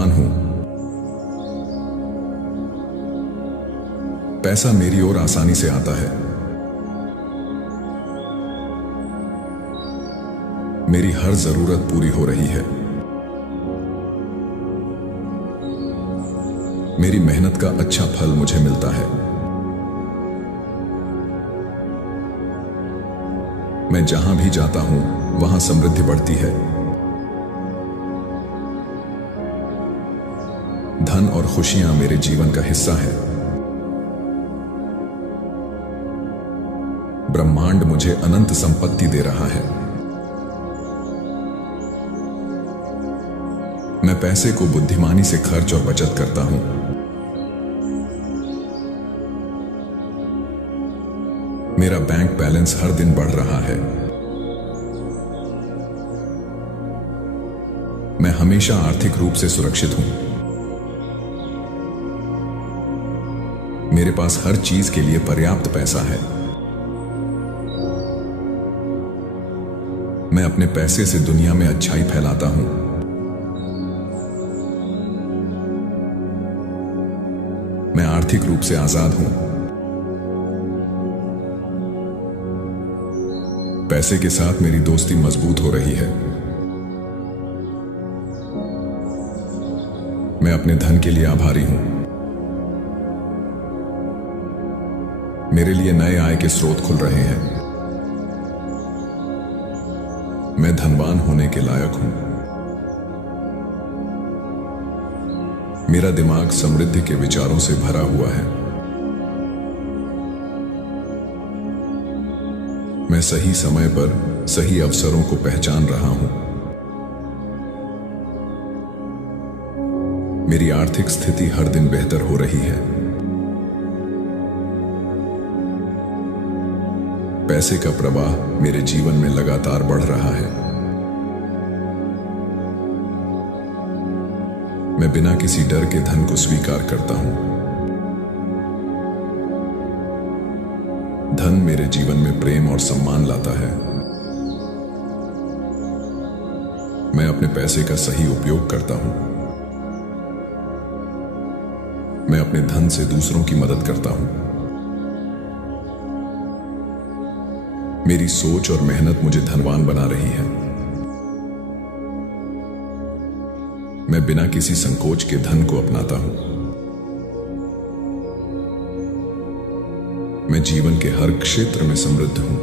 धनवान हूं। पैसा मेरी ओर आसानी से आता है। मेरी हर जरूरत पूरी हो रही है। मेरी मेहनत का अच्छा फल मुझे मिलता है। मैं जहां भी जाता हूं वहां समृद्धि बढ़ती है। धन और खुशियां मेरे जीवन का हिस्सा है। ब्रह्मांड मुझे अनंत संपत्ति दे रहा है। मैं पैसे को बुद्धिमानी से खर्च और बचत करता हूं। मेरा बैंक बैलेंस हर दिन बढ़ रहा है। मैं हमेशा आर्थिक रूप से सुरक्षित हूं। मेरे पास हर चीज के लिए पर्याप्त पैसा है। मैं अपने पैसे से दुनिया में अच्छाई फैलाता हूं। मैं आर्थिक रूप से आजाद हूं। पैसे के साथ मेरी दोस्ती मजबूत हो रही है। मैं अपने धन के लिए आभारी हूं। मेरे लिए नए आय के स्रोत खुल रहे हैं। मैं धनवान होने के लायक हूं। मेरा दिमाग समृद्धि के विचारों से भरा हुआ है। मैं सही समय पर सही अवसरों को पहचान रहा हूं। मेरी आर्थिक स्थिति हर दिन बेहतर हो रही है। पैसे का प्रवाह मेरे जीवन में लगातार बढ़ रहा है। मैं बिना किसी डर के धन को स्वीकार करता हूं। धन मेरे जीवन में प्रेम और सम्मान लाता है। मैं अपने पैसे का सही उपयोग करता हूं। मैं अपने धन से दूसरों की मदद करता हूं। मेरी सोच और मेहनत मुझे धनवान बना रही है। मैं बिना किसी संकोच के धन को अपनाता हूं। मैं जीवन के हर क्षेत्र में समृद्ध हूं।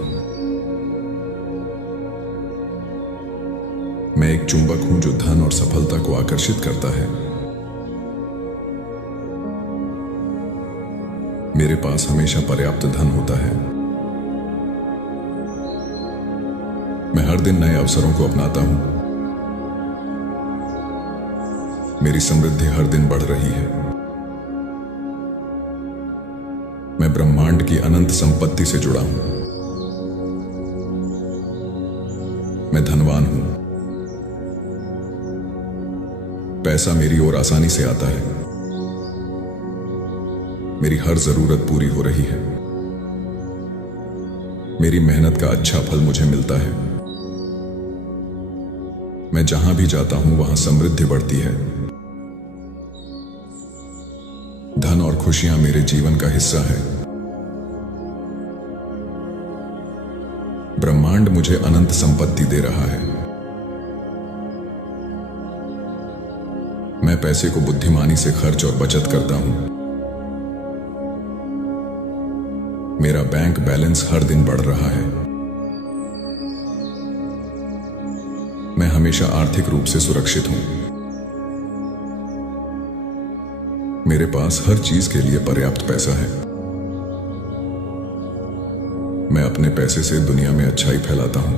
मैं एक चुंबक हूं जो धन और सफलता को आकर्षित करता है। मेरे पास हमेशा पर्याप्त धन होता है। मैं हर दिन नए अवसरों को अपनाता हूं। मेरी समृद्धि हर दिन बढ़ रही है। मैं ब्रह्मांड की अनंत संपत्ति से जुड़ा हूं। मैं धनवान हूं। पैसा मेरी ओर आसानी से आता है। मेरी हर जरूरत पूरी हो रही है। मेरी मेहनत का अच्छा फल मुझे मिलता है। मैं जहां भी जाता हूं वहां समृद्धि बढ़ती है। धन और खुशियां मेरे जीवन का हिस्सा है। ब्रह्मांड मुझे अनंत संपत्ति दे रहा है। मैं पैसे को बुद्धिमानी से खर्च और बचत करता हूं। मेरा बैंक बैलेंस हर दिन बढ़ रहा है। मैं हमेशा आर्थिक रूप से सुरक्षित हूं। मेरे पास हर चीज के लिए पर्याप्त पैसा है। मैं अपने पैसे से दुनिया में अच्छाई फैलाता हूं।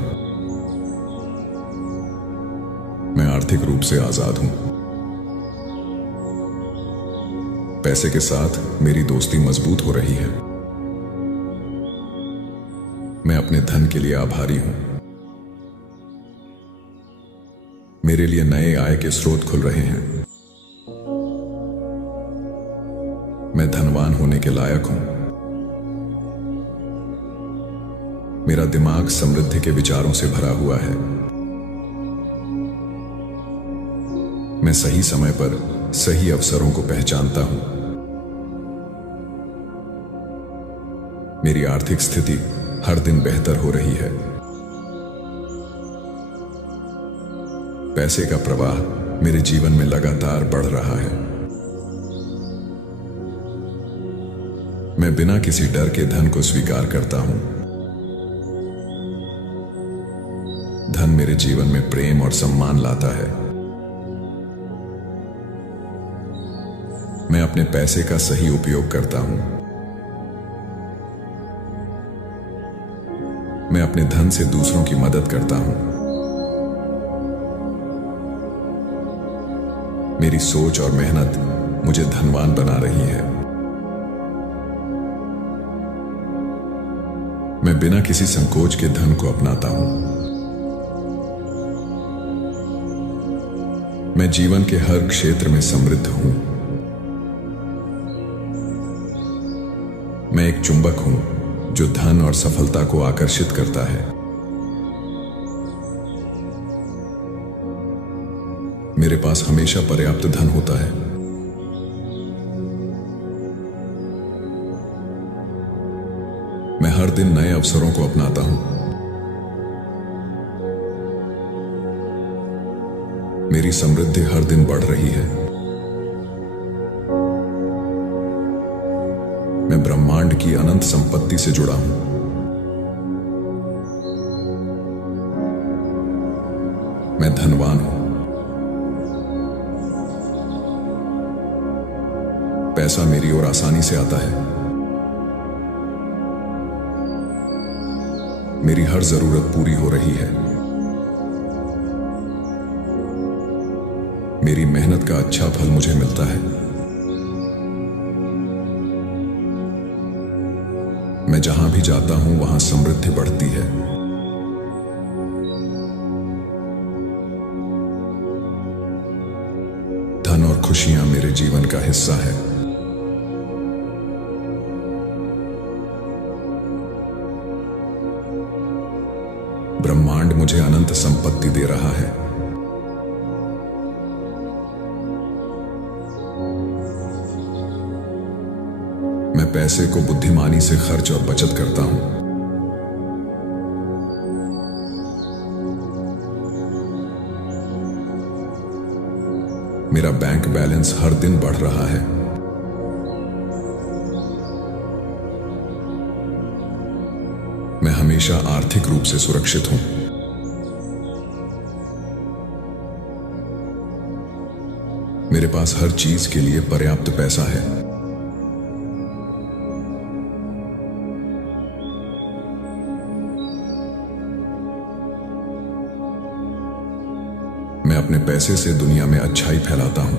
मैं आर्थिक रूप से आजाद हूं। पैसे के साथ मेरी दोस्ती मजबूत हो रही है। मैं अपने धन के लिए आभारी हूं। मेरे लिए नए आय के स्रोत खुल रहे हैं। मैं धनवान होने के लायक हूं। मेरा दिमाग समृद्धि के विचारों से भरा हुआ है। मैं सही समय पर सही अवसरों को पहचानता हूं। मेरी आर्थिक स्थिति हर दिन बेहतर हो रही है। पैसे का प्रवाह मेरे जीवन में लगातार बढ़ रहा है। मैं बिना किसी डर के धन को स्वीकार करता हूं। धन मेरे जीवन में प्रेम और सम्मान लाता है। मैं अपने पैसे का सही उपयोग करता हूं। मैं अपने धन से दूसरों की मदद करता हूं। मेरी सोच और मेहनत मुझे धनवान बना रही है। मैं बिना किसी संकोच के धन को अपनाता हूं। मैं जीवन के हर क्षेत्र में समृद्ध हूं। मैं एक चुंबक हूं जो धन और सफलता को आकर्षित करता है। मेरे पास हमेशा पर्याप्त धन होता है। मैं हर दिन नए अवसरों को अपनाता हूं। मेरी समृद्धि हर दिन बढ़ रही है। मैं ब्रह्मांड की अनंत संपत्ति से जुड़ा हूं। मैं धनवान हूं। पैसा मेरी ओर आसानी से आता है। मेरी हर जरूरत पूरी हो रही है। मेरी मेहनत का अच्छा फल मुझे मिलता है। मैं जहां भी जाता हूं वहां समृद्धि बढ़ती है। धन और खुशियां मेरे जीवन का हिस्सा है। ब्रह्मांड मुझे अनंत संपत्ति दे रहा है। मैं पैसे को बुद्धिमानी से खर्च और बचत करता हूं। मेरा बैंक बैलेंस हर दिन बढ़ रहा है। मैं हमेशा आर्थिक रूप से सुरक्षित हूं। मेरे पास हर चीज के लिए पर्याप्त पैसा है। मैं अपने पैसे से दुनिया में अच्छाई फैलाता हूं।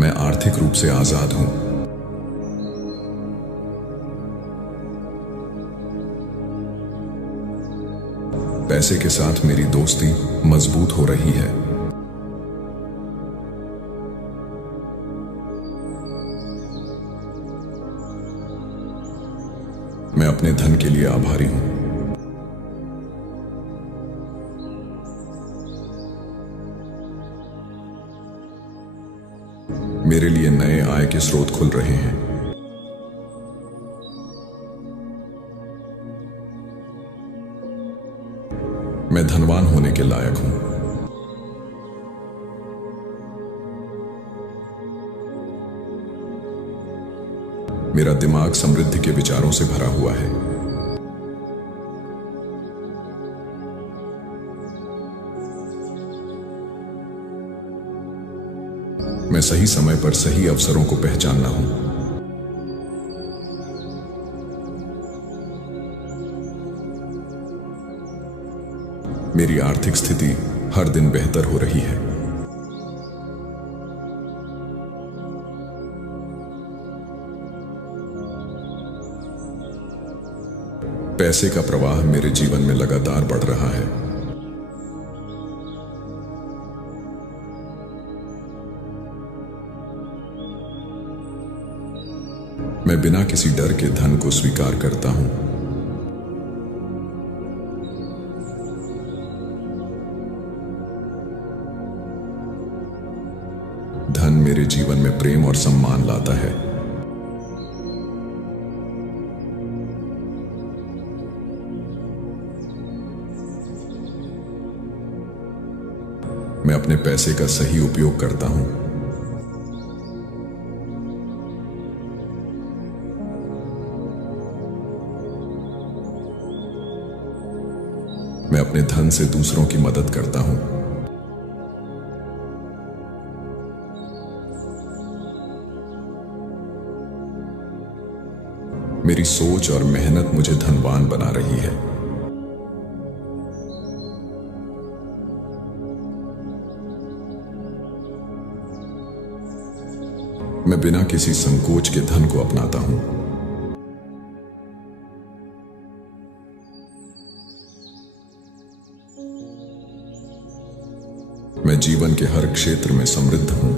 मैं आर्थिक रूप से आजाद हूं। पैसे के साथ मेरी दोस्ती मजबूत हो रही है। मैं अपने धन के लिए आभारी हूं। मेरे लिए नए आय के स्रोत खुल रहे हैं। मैं धनवान होने के लायक हूं। मेरा दिमाग समृद्धि के विचारों से भरा हुआ है। मैं सही समय पर सही अवसरों को पहचानना हूं। मेरी आर्थिक स्थिति हर दिन बेहतर हो रही है। पैसे का प्रवाह मेरे जीवन में लगातार बढ़ रहा है। मैं बिना किसी डर के धन को स्वीकार करता हूं। धन मेरे जीवन में प्रेम और सम्मान लाता है। मैं अपने पैसे का सही उपयोग करता हूं। मैं अपने धन से दूसरों की मदद करता हूं। मेरी सोच और मेहनत मुझे धनवान बना रही है। मैं बिना किसी संकोच के धन को अपनाता हूं। मैं जीवन के हर क्षेत्र में समृद्ध हूं।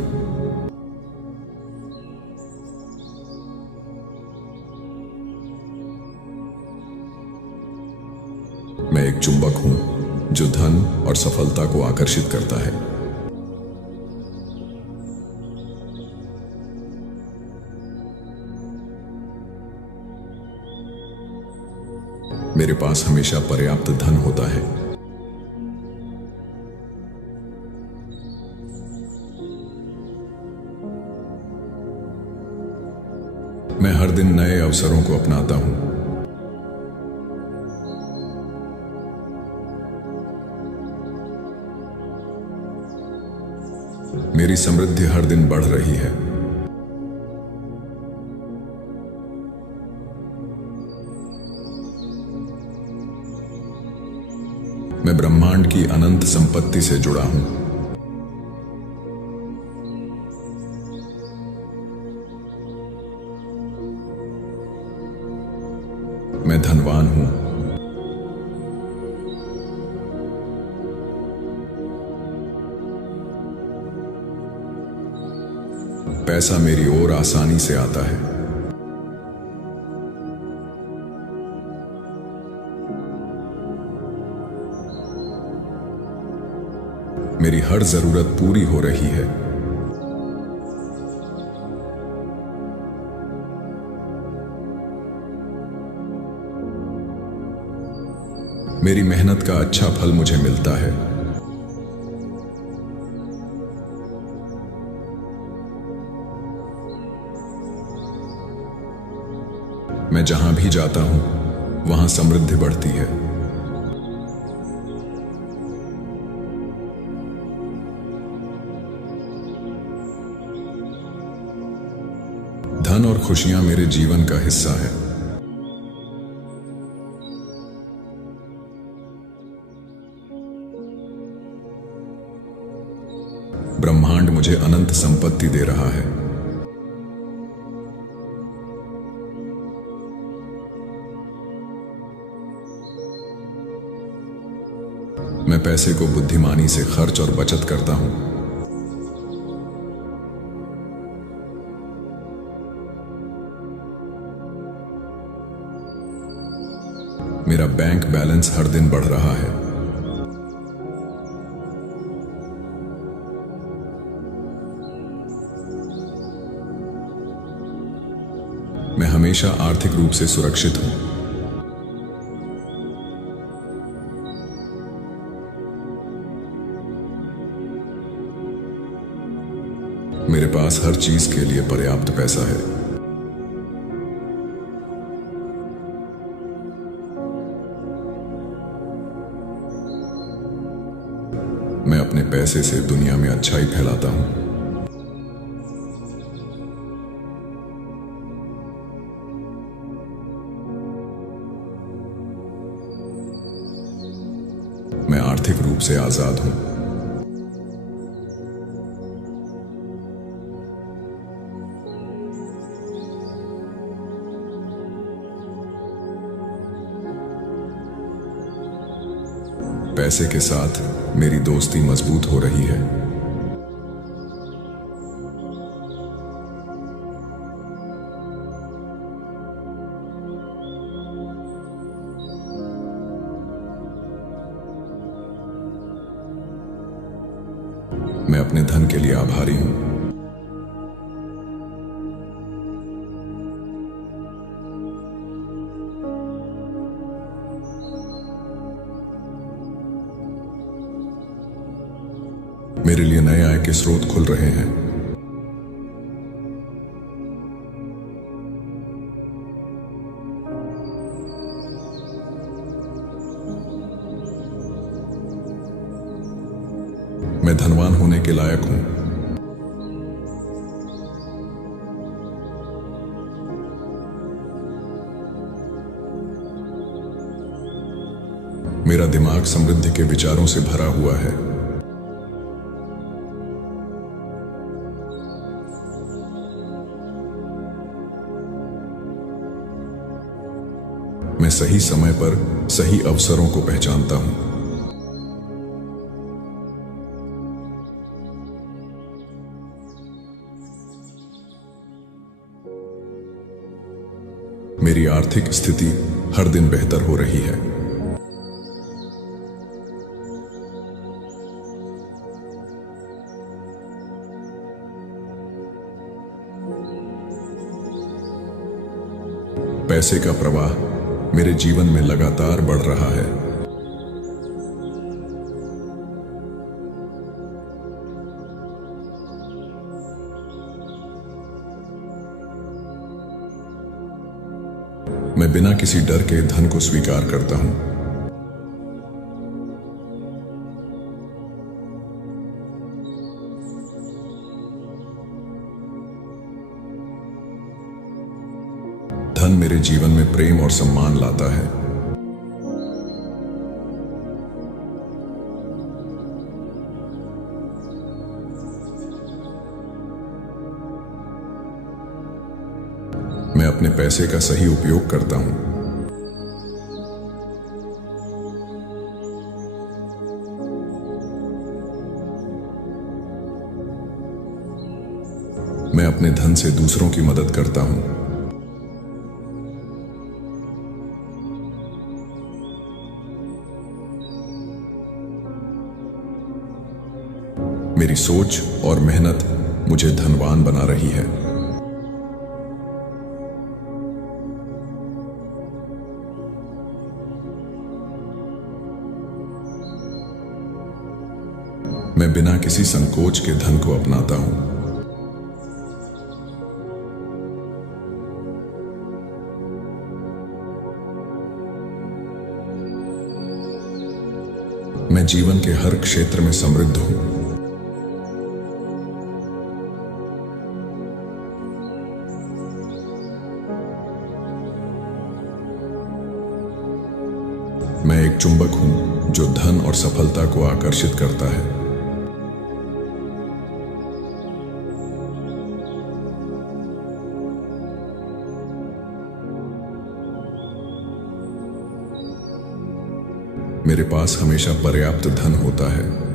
मैं एक चुंबक हूं जो धन और सफलता को आकर्षित करता है। मेरे पास हमेशा पर्याप्त धन होता है। मैं हर दिन नए अवसरों को अपनाता हूं। मेरी समृद्धि हर दिन बढ़ रही है। मैं ब्रह्मांड की अनंत संपत्ति से जुड़ा हूं। मैं धनवान हूं। पैसा मेरी ओर आसानी से आता है। मेरी हर जरूरत पूरी हो रही है। मेरी मेहनत का अच्छा फल मुझे मिलता है। मैं जहां भी जाता हूं वहां समृद्धि बढ़ती है। धन और खुशियां मेरे जीवन का हिस्सा है। ब्रह्मांड मुझे अनंत संपत्ति दे रहा है। मैं पैसे को बुद्धिमानी से खर्च और बचत करता हूं। मेरा बैंक बैलेंस हर दिन बढ़ रहा है। मैं हमेशा आर्थिक रूप से सुरक्षित हूं। मेरे पास हर चीज के लिए पर्याप्त पैसा है। मैं अपने पैसे से दुनिया में अच्छाई फैलाता हूं। मैं आर्थिक रूप से आजाद हूं। पैसे के साथ मेरी दोस्ती मजबूत हो रही है। मैं अपने धन के लिए आभारी हूं। मेरे लिए नए आय के स्रोत खुल रहे हैं। मैं धनवान होने के लायक हूं। मेरा दिमाग समृद्धि के विचारों से भरा हुआ है। मैं सही समय पर सही अवसरों को पहचानता हूं। मेरी आर्थिक स्थिति हर दिन बेहतर हो रही है। पैसे का प्रवाह मेरे जीवन में लगातार बढ़ रहा है। मैं बिना किसी डर के धन को स्वीकार करता हूं। धन मेरे जीवन में प्रेम और सम्मान लाता है। मैं अपने पैसे का सही उपयोग करता हूं। मैं अपने धन से दूसरों की मदद करता हूं। मेरी सोच और मेहनत मुझे धनवान बना रही है। मैं बिना किसी संकोच के धन को अपनाता हूं। मैं जीवन के हर क्षेत्र में समृद्ध हूं। मैं एक चुंबक हूं जो धन और सफलता को आकर्षित करता है। मेरे पास हमेशा पर्याप्त धन होता है।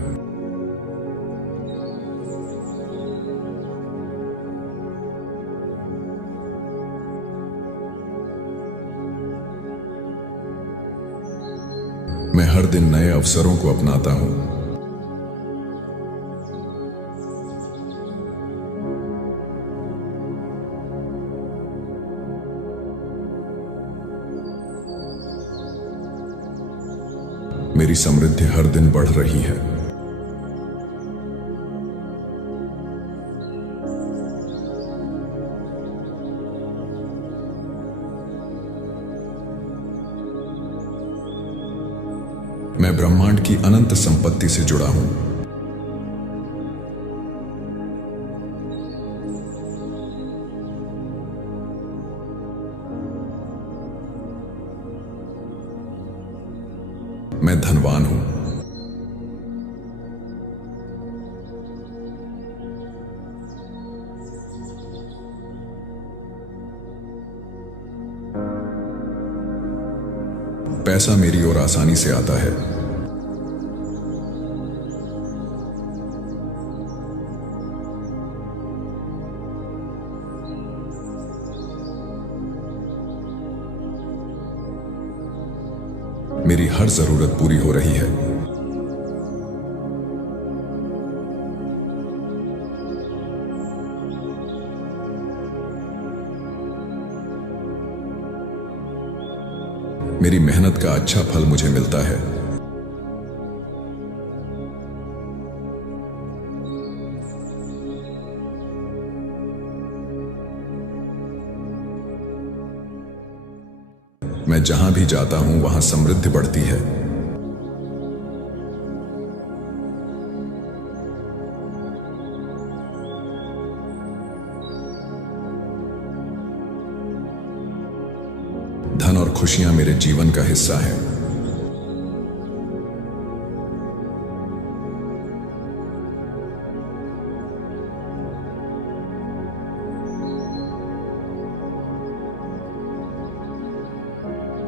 मैं हर दिन नए अवसरों को अपनाता हूं। मेरी समृद्धि हर दिन बढ़ रही है। मैं ब्रह्मांड की अनंत संपत्ति से जुड़ा हूं। मैं धनवान हूं। पैसा मेरी ओर आसानी से आता है। मेरी हर जरूरत पूरी हो रही है। मेरी मेहनत का अच्छा फल मुझे मिलता है। मैं जहां भी जाता हूं वहां समृद्धि बढ़ती है। धन और खुशियां मेरे जीवन का हिस्सा है।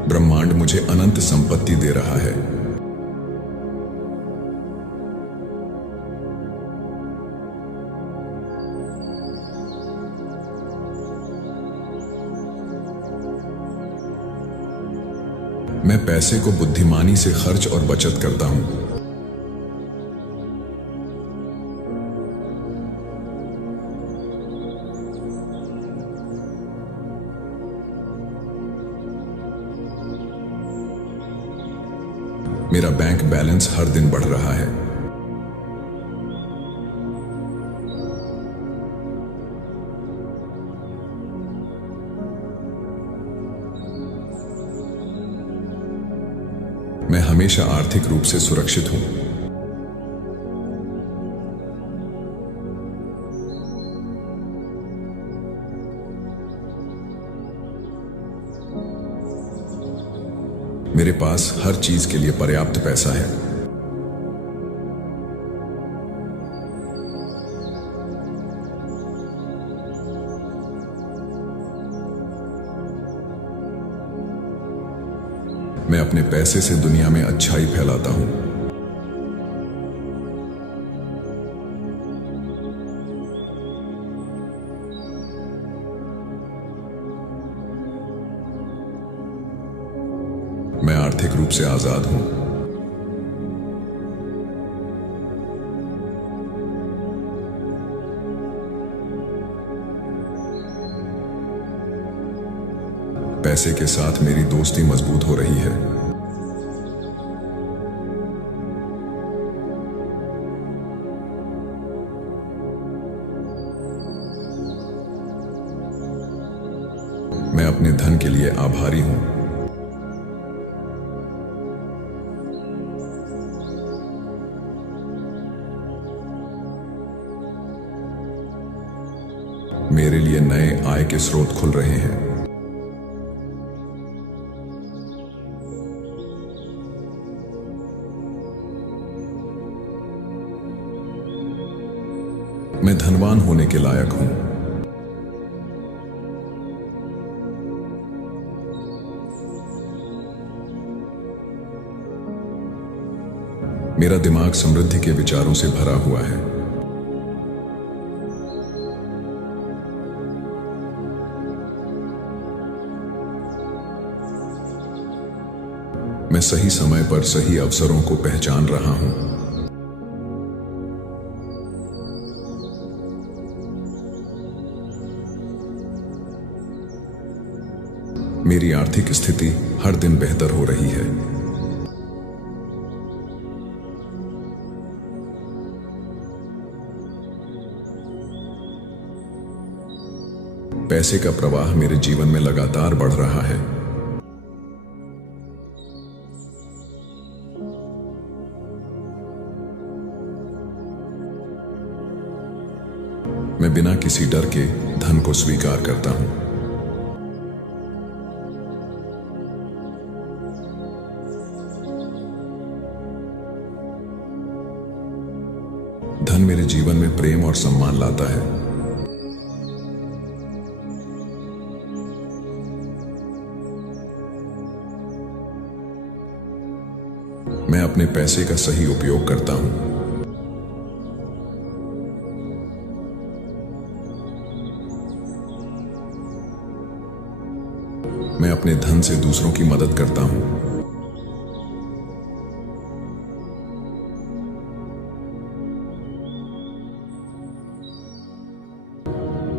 ब्रह्मांड मुझे अनंत संपत्ति दे रहा है। मैं पैसे को बुद्धिमानी से खर्च और बचत करता हूं। मेरा बैंक बैलेंस हर दिन बढ़ रहा है। मैं हमेशा आर्थिक रूप से सुरक्षित हूं। मेरे पास हर चीज के लिए पर्याप्त पैसा है। मैं अपने पैसे से दुनिया में अच्छाई फैलाता हूं। मैं आर्थिक रूप से आजाद हूं। पैसे के साथ मेरी दोस्ती मजबूत हो रही है। मैं अपने धन के लिए आभारी हूं। मेरे लिए नए आय के स्रोत खुल रहे हैं। मैं धनवान होने के लायक हूं। मेरा दिमाग समृद्धि के विचारों से भरा हुआ है। मैं सही समय पर सही अवसरों को पहचान रहा हूं। मेरी आर्थिक स्थिति हर दिन बेहतर हो रही है। पैसे का प्रवाह मेरे जीवन में लगातार बढ़ रहा है। मैं बिना किसी डर के धन को स्वीकार करता हूं। धन मेरे जीवन में प्रेम और सम्मान लाता है। मैं अपने पैसे का सही उपयोग करता हूं। मैं अपने धन से दूसरों की मदद करता हूं।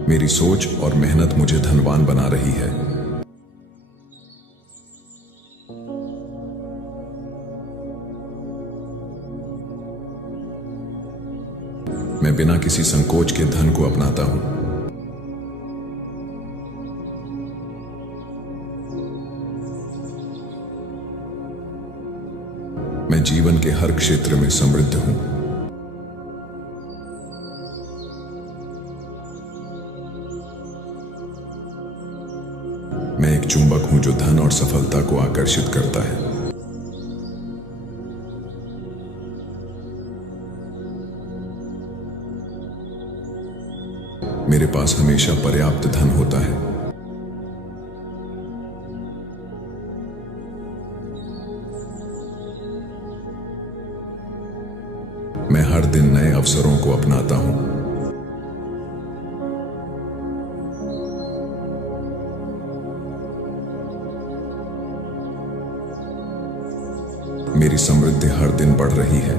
मेरी सोच और मेहनत मुझे धनवान बना रही है। मैं बिना किसी संकोच के धन को अपनाता हूं। जीवन के हर क्षेत्र में समृद्ध हूं। मैं एक चुंबक हूं जो धन और सफलता को आकर्षित करता है। मेरे पास हमेशा पर्याप्त धन होता है। मैं हर दिन नए अवसरों को अपनाता हूं। मेरी समृद्धि हर दिन बढ़ रही है।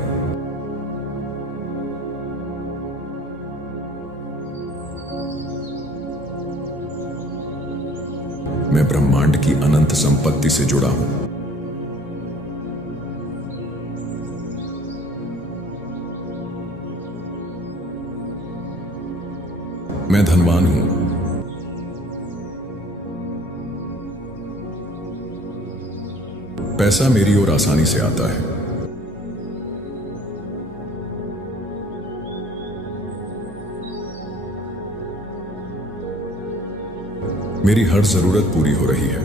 मैं ब्रह्मांड की अनंत संपत्ति से जुड़ा हूं। मैं धनवान हूं। पैसा मेरी ओर आसानी से आता है। मेरी हर जरूरत पूरी हो रही है।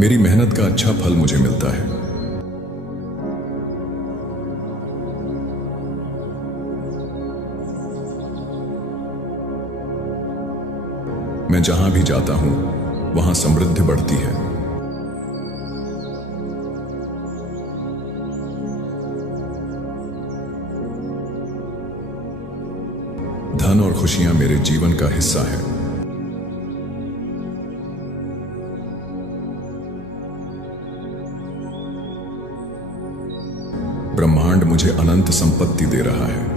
मेरी मेहनत का अच्छा फल मुझे मिलता है। मैं जहां भी जाता हूं वहां समृद्धि बढ़ती है। धन और खुशियां मेरे जीवन का हिस्सा है। ब्रह्मांड मुझे अनंत संपत्ति दे रहा है।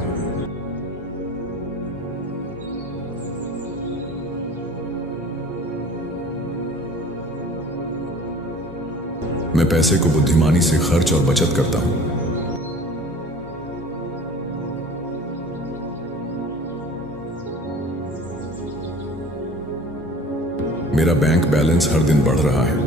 मैं पैसे को बुद्धिमानी से खर्च और बचत करता हूं। मेरा बैंक बैलेंस हर दिन बढ़ रहा है।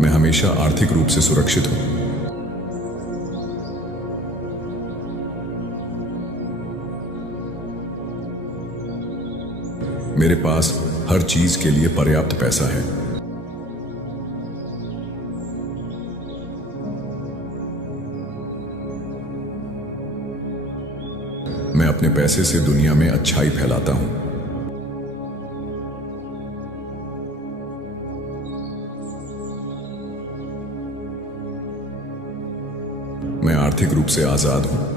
मैं हमेशा आर्थिक रूप से सुरक्षित हूं। मेरे पास हर चीज के लिए पर्याप्त पैसा है। मैं अपने पैसे से दुनिया में अच्छाई फैलाता हूं। मैं आर्थिक रूप से आजाद हूं।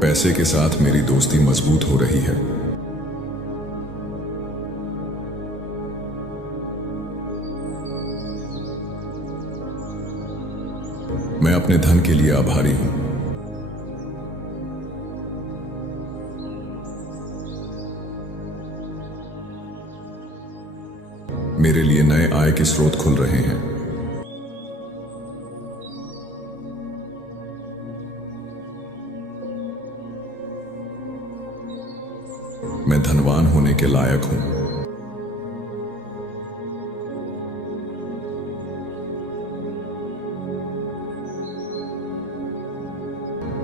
पैसे के साथ मेरी दोस्ती मजबूत हो रही है। मैं अपने धन के लिए आभारी हूं। मेरे लिए नए आय के स्रोत खुल रहे हैं। मैं धनवान होने के लायक हूं।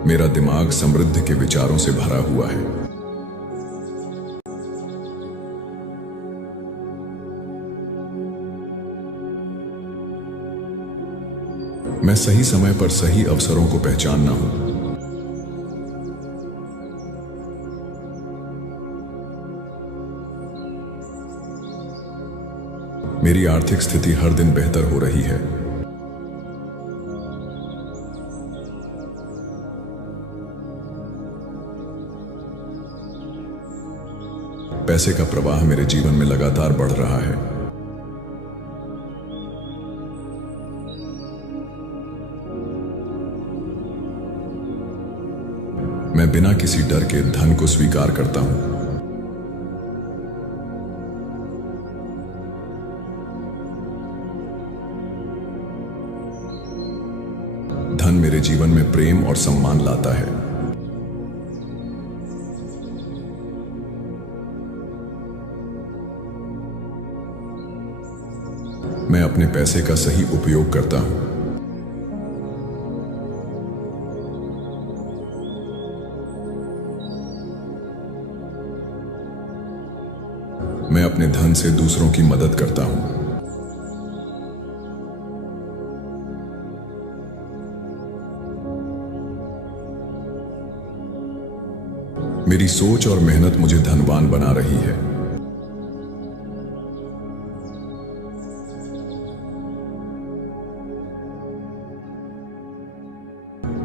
मेरा दिमाग समृद्धि के विचारों से भरा हुआ है। मैं सही समय पर सही अवसरों को पहचानना हूं। मेरी आर्थिक स्थिति हर दिन बेहतर हो रही है। पैसे का प्रवाह मेरे जीवन में लगातार बढ़ रहा है। मैं बिना किसी डर के धन को स्वीकार करता हूं। मेरे जीवन में प्रेम और सम्मान लाता है। मैं अपने पैसे का सही उपयोग करता हूं। मैं अपने धन से दूसरों की मदद करता हूं। मेरी सोच और मेहनत मुझे धनवान बना रही है।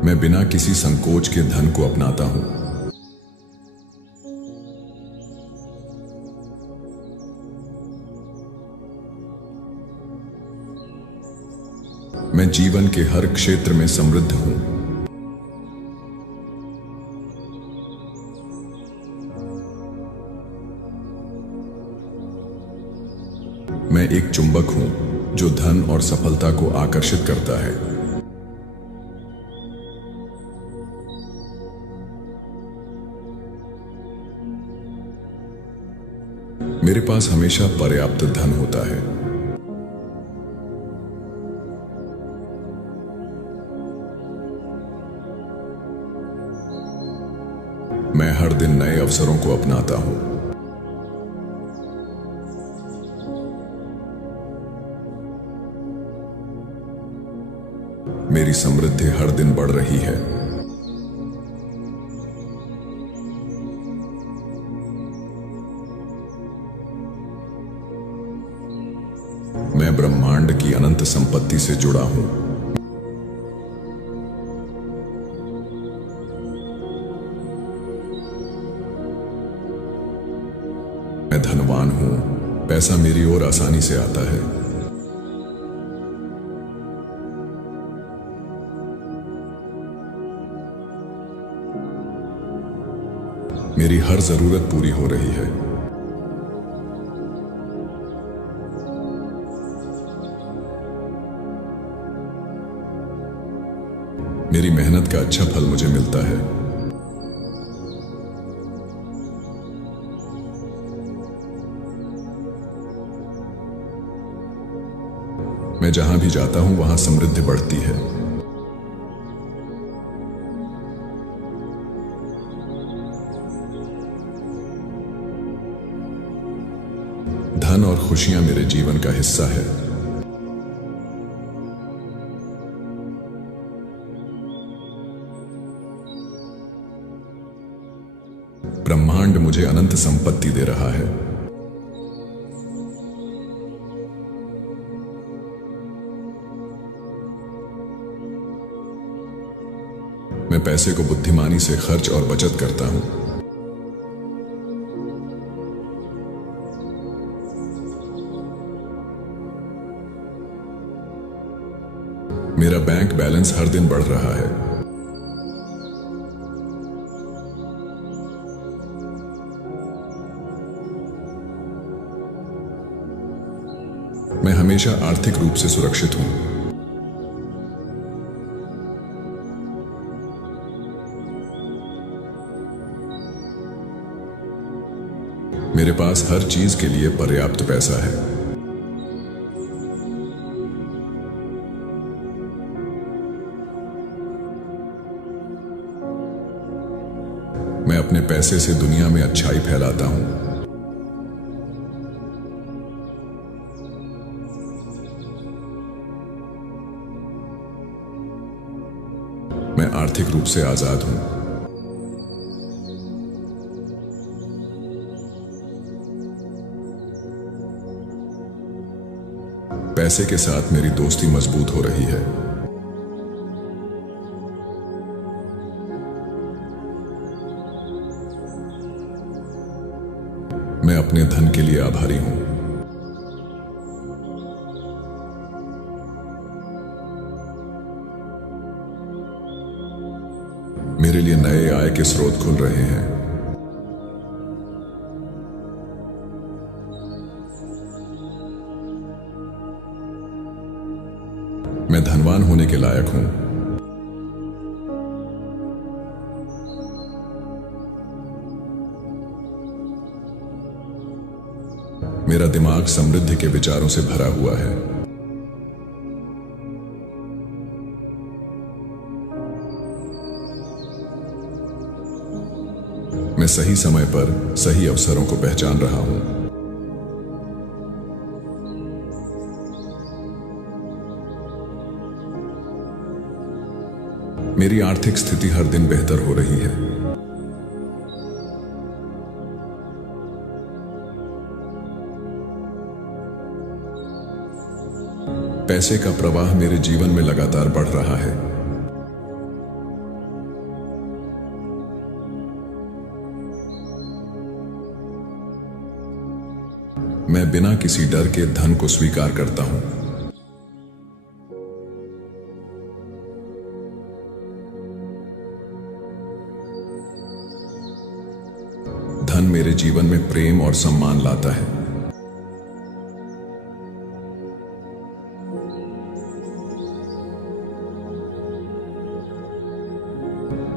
मैं बिना किसी संकोच के धन को अपनाता हूं। मैं जीवन के हर क्षेत्र में समृद्ध हूं। मैं एक चुंबक हूं जो धन और सफलता को आकर्षित करता है। मेरे पास हमेशा पर्याप्त धन होता है। मैं हर दिन नए अवसरों को अपनाता हूं। मेरी समृद्धि हर दिन बढ़ रही है। मैं ब्रह्मांड की अनंत संपत्ति से जुड़ा हूं। मैं धनवान हूं। पैसा मेरी ओर आसानी से आता है। मेरी हर जरूरत पूरी हो रही है। मेरी मेहनत का अच्छा फल मुझे मिलता है। मैं जहां भी जाता हूं वहां समृद्धि बढ़ती है। धन और खुशियां मेरे जीवन का हिस्सा है। ब्रह्मांड मुझे अनंत संपत्ति दे रहा है। मैं पैसे को बुद्धिमानी से खर्च और बचत करता हूं। मेरा बैंक बैलेंस हर दिन बढ़ रहा है। मैं हमेशा आर्थिक रूप से सुरक्षित हूं। मेरे पास हर चीज के लिए पर्याप्त पैसा है। मैं अपने पैसे से दुनिया में अच्छाई फैलाता हूं। मैं आर्थिक रूप से आजाद हूं। पैसे के साथ मेरी दोस्ती मजबूत हो रही है। मैं अपने धन के लिए आभारी हूं। मेरे लिए नए आय के स्रोत खुल रहे हैं। मैं धनवान होने के लायक हूं। मेरा दिमाग समृद्धि के विचारों से भरा हुआ है। मैं सही समय पर सही अवसरों को पहचान रहा हूं। मेरी आर्थिक स्थिति हर दिन बेहतर हो रही है। पैसे का प्रवाह मेरे जीवन में लगातार बढ़ रहा है। मैं बिना किसी डर के धन को स्वीकार करता हूं। धन मेरे जीवन में प्रेम और सम्मान लाता है।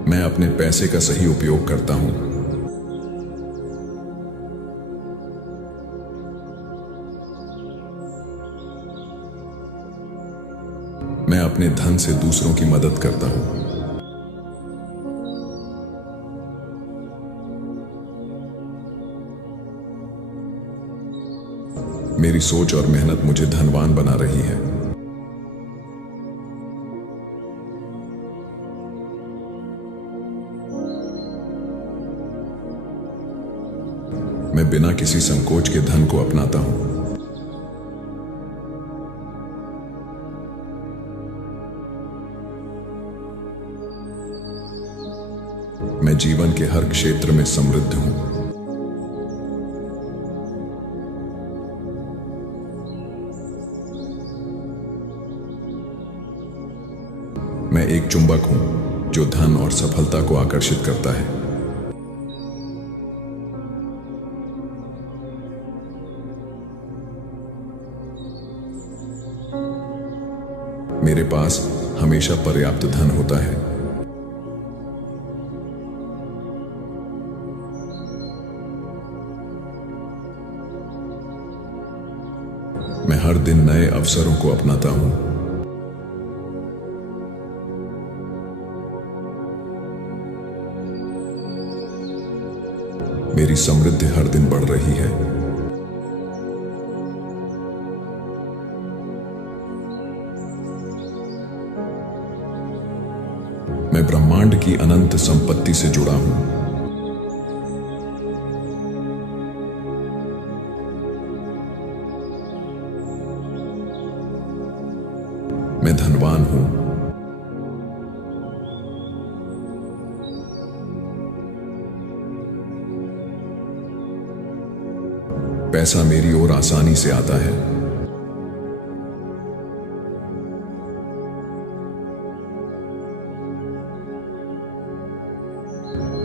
मैं अपने पैसे का सही उपयोग करता हूं। मैं अपने धन से दूसरों की मदद करता हूं। मेरी सोच और मेहनत मुझे धनवान बना रही है। मैं बिना किसी संकोच के धन को अपनाता हूं। मैं जीवन के हर क्षेत्र में समृद्ध हूं। मैं एक चुंबक हूं जो धन और सफलता को आकर्षित करता है। मेरे पास हमेशा पर्याप्त धन होता है। मैं हर दिन नए अवसरों को अपनाता हूं। मेरी समृद्धि हर दिन बढ़ रही है। मैं ब्रह्मांड की अनंत संपत्ति से जुड़ा हूं। मैं धनवान हूं। पैसा मेरी ओर आसानी से आता है।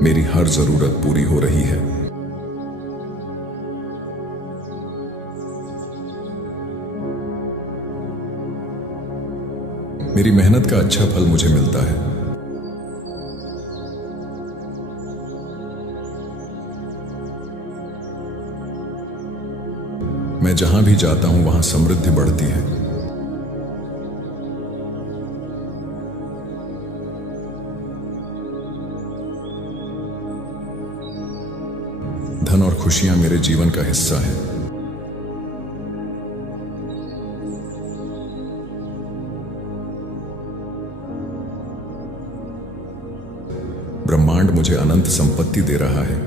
मेरी हर जरूरत पूरी हो रही है। मेरी मेहनत का अच्छा फल मुझे मिलता है। मैं जहां भी जाता हूं वहां समृद्धि बढ़ती है। धन और खुशियां मेरे जीवन का हिस्सा है। ब्रह्मांड मुझे अनंत संपत्ति दे रहा है।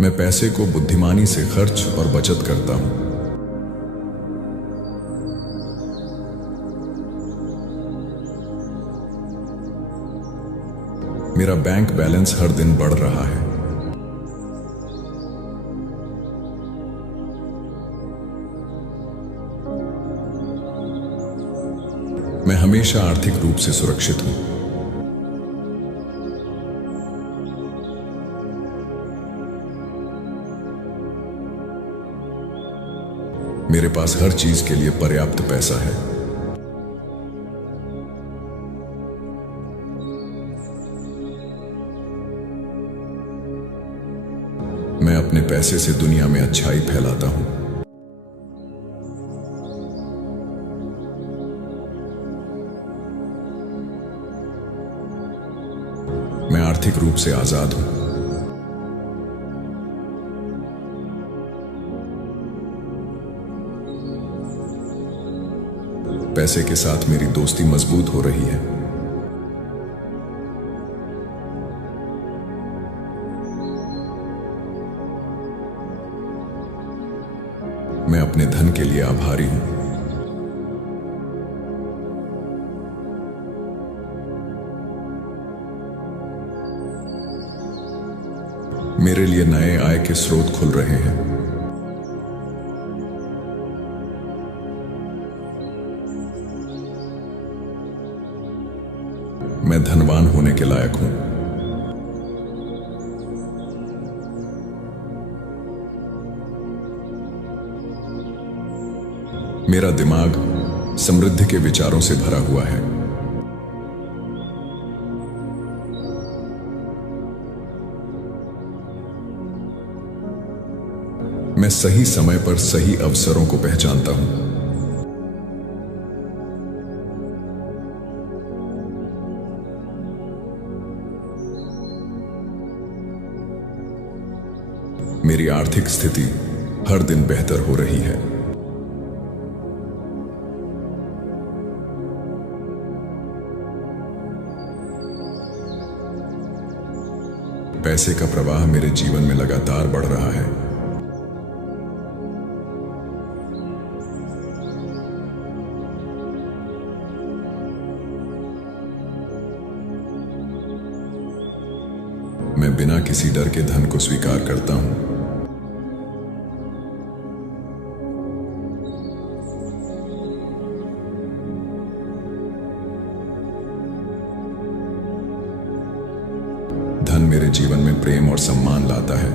मैं पैसे को बुद्धिमानी से खर्च और बचत करता हूं। मेरा बैंक बैलेंस हर दिन बढ़ रहा है। मैं हमेशा आर्थिक रूप से सुरक्षित हूं। मेरे पास हर चीज के लिए पर्याप्त पैसा है। अपने पैसे से दुनिया में अच्छाई फैलाता हूं। मैं आर्थिक रूप से आजाद हूं। पैसे के साथ मेरी दोस्ती मजबूत हो रही है। मैं अपने धन के लिए आभारी हूं। मेरे लिए नए आय के स्रोत खुल रहे हैं। मैं धनवान होने के लायक हूं। मेरा दिमाग समृद्धि के विचारों से भरा हुआ है। मैं सही समय पर सही अवसरों को पहचानता हूं। मेरी आर्थिक स्थिति हर दिन बेहतर हो रही है। पैसे का प्रवाह मेरे जीवन में लगातार बढ़ रहा है। मैं बिना किसी डर के धन को स्वीकार करता हूं। धन मेरे जीवन में प्रेम और सम्मान लाता है।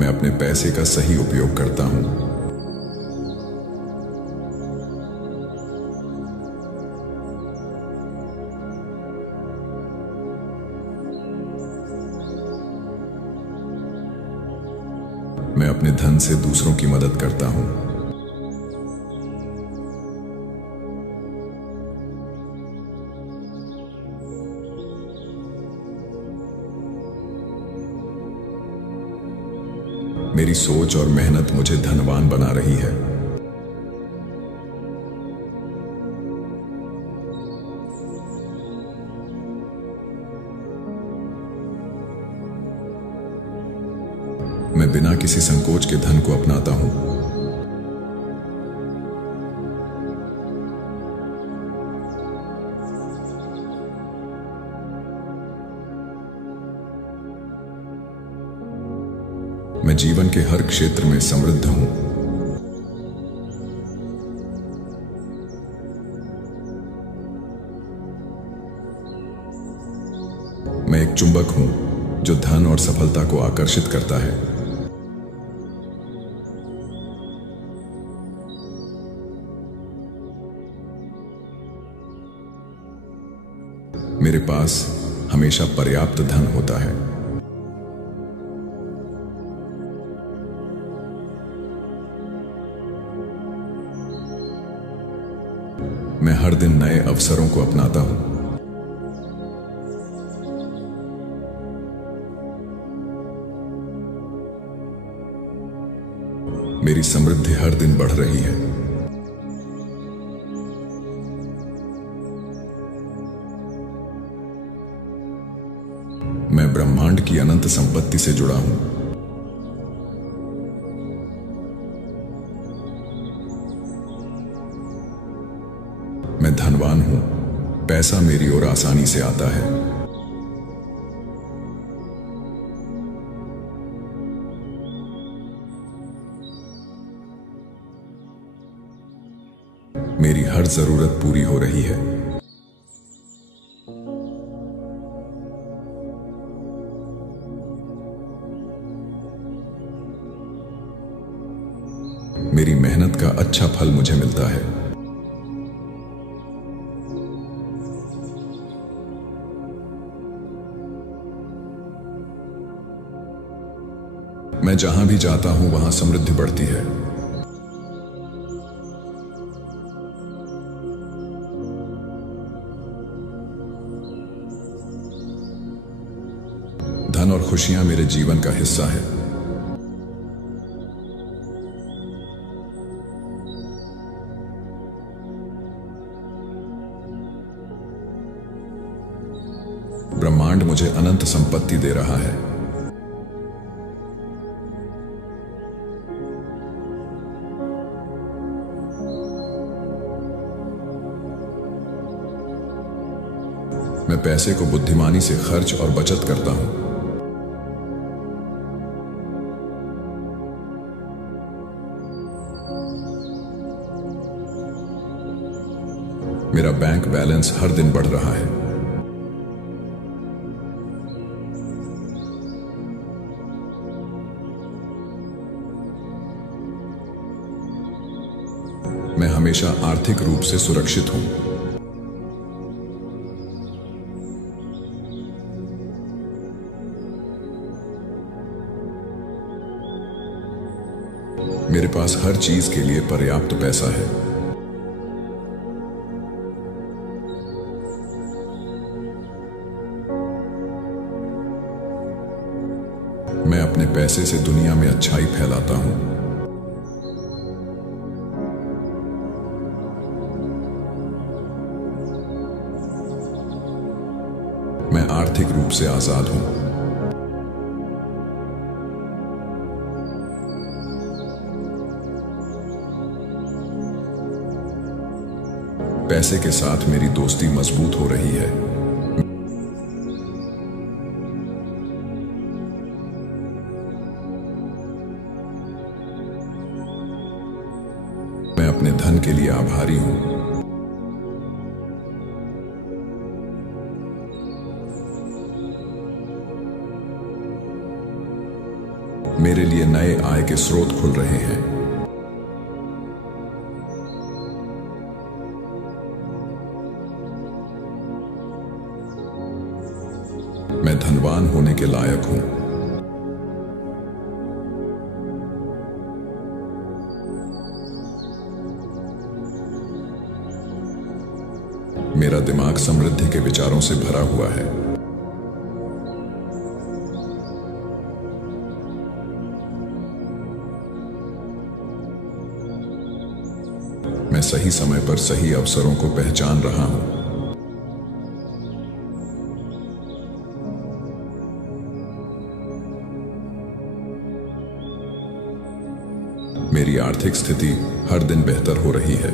मैं अपने पैसे का सही उपयोग करता हूं। मैं अपने धन से दूसरों की मदद करता हूं। मेरी सोच और मेहनत मुझे धनवान बना रही है। मैं बिना किसी संकोच के धन को अपनाता हूं। मैं जीवन के हर क्षेत्र में समृद्ध हूं। मैं एक चुंबक हूं जो धन और सफलता को आकर्षित करता है। मेरे पास हमेशा पर्याप्त धन होता है। मैं हर दिन नए अवसरों को अपनाता हूं। मेरी समृद्धि हर दिन बढ़ रही है। मैं ब्रह्मांड की अनंत संपत्ति से जुड़ा हूं। मैं धनवान हूं। पैसा मेरी ओर आसानी से आता है। मेरी हर जरूरत पूरी हो रही है। मेरी मेहनत का अच्छा फल मुझे मिलता है। मैं जहां भी जाता हूं वहां समृद्धि बढ़ती है। धन और खुशियां मेरे जीवन का हिस्सा है। ब्रह्मांड मुझे अनंत संपत्ति दे रहा है। मैं पैसे को बुद्धिमानी से खर्च और बचत करता हूं। मेरा बैंक बैलेंस हर दिन बढ़ रहा है। मैं हमेशा आर्थिक रूप से सुरक्षित हूं। मेरे पास हर चीज के लिए पर्याप्त पैसा है। मैं अपने पैसे से दुनिया में अच्छाई फैलाता हूं। मैं आर्थिक रूप से आजाद हूं। पैसे के साथ मेरी दोस्ती मजबूत हो रही है। मैं अपने धन के लिए आभारी हूं। मेरे लिए नए आय के स्रोत खुल रहे हैं। मैं धनवान होने के लायक हूं। मेरा दिमाग समृद्धि के विचारों से भरा हुआ है। मैं सही समय पर सही अवसरों को पहचान रहा हूं। मेरी आर्थिक स्थिति हर दिन बेहतर हो रही है।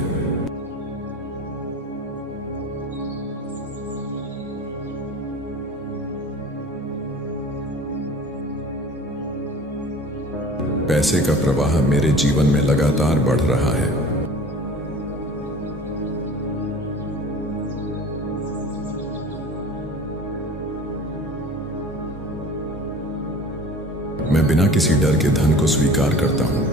पैसे का प्रवाह मेरे जीवन में लगातार बढ़ रहा है। मैं बिना किसी डर के धन को स्वीकार करता हूं।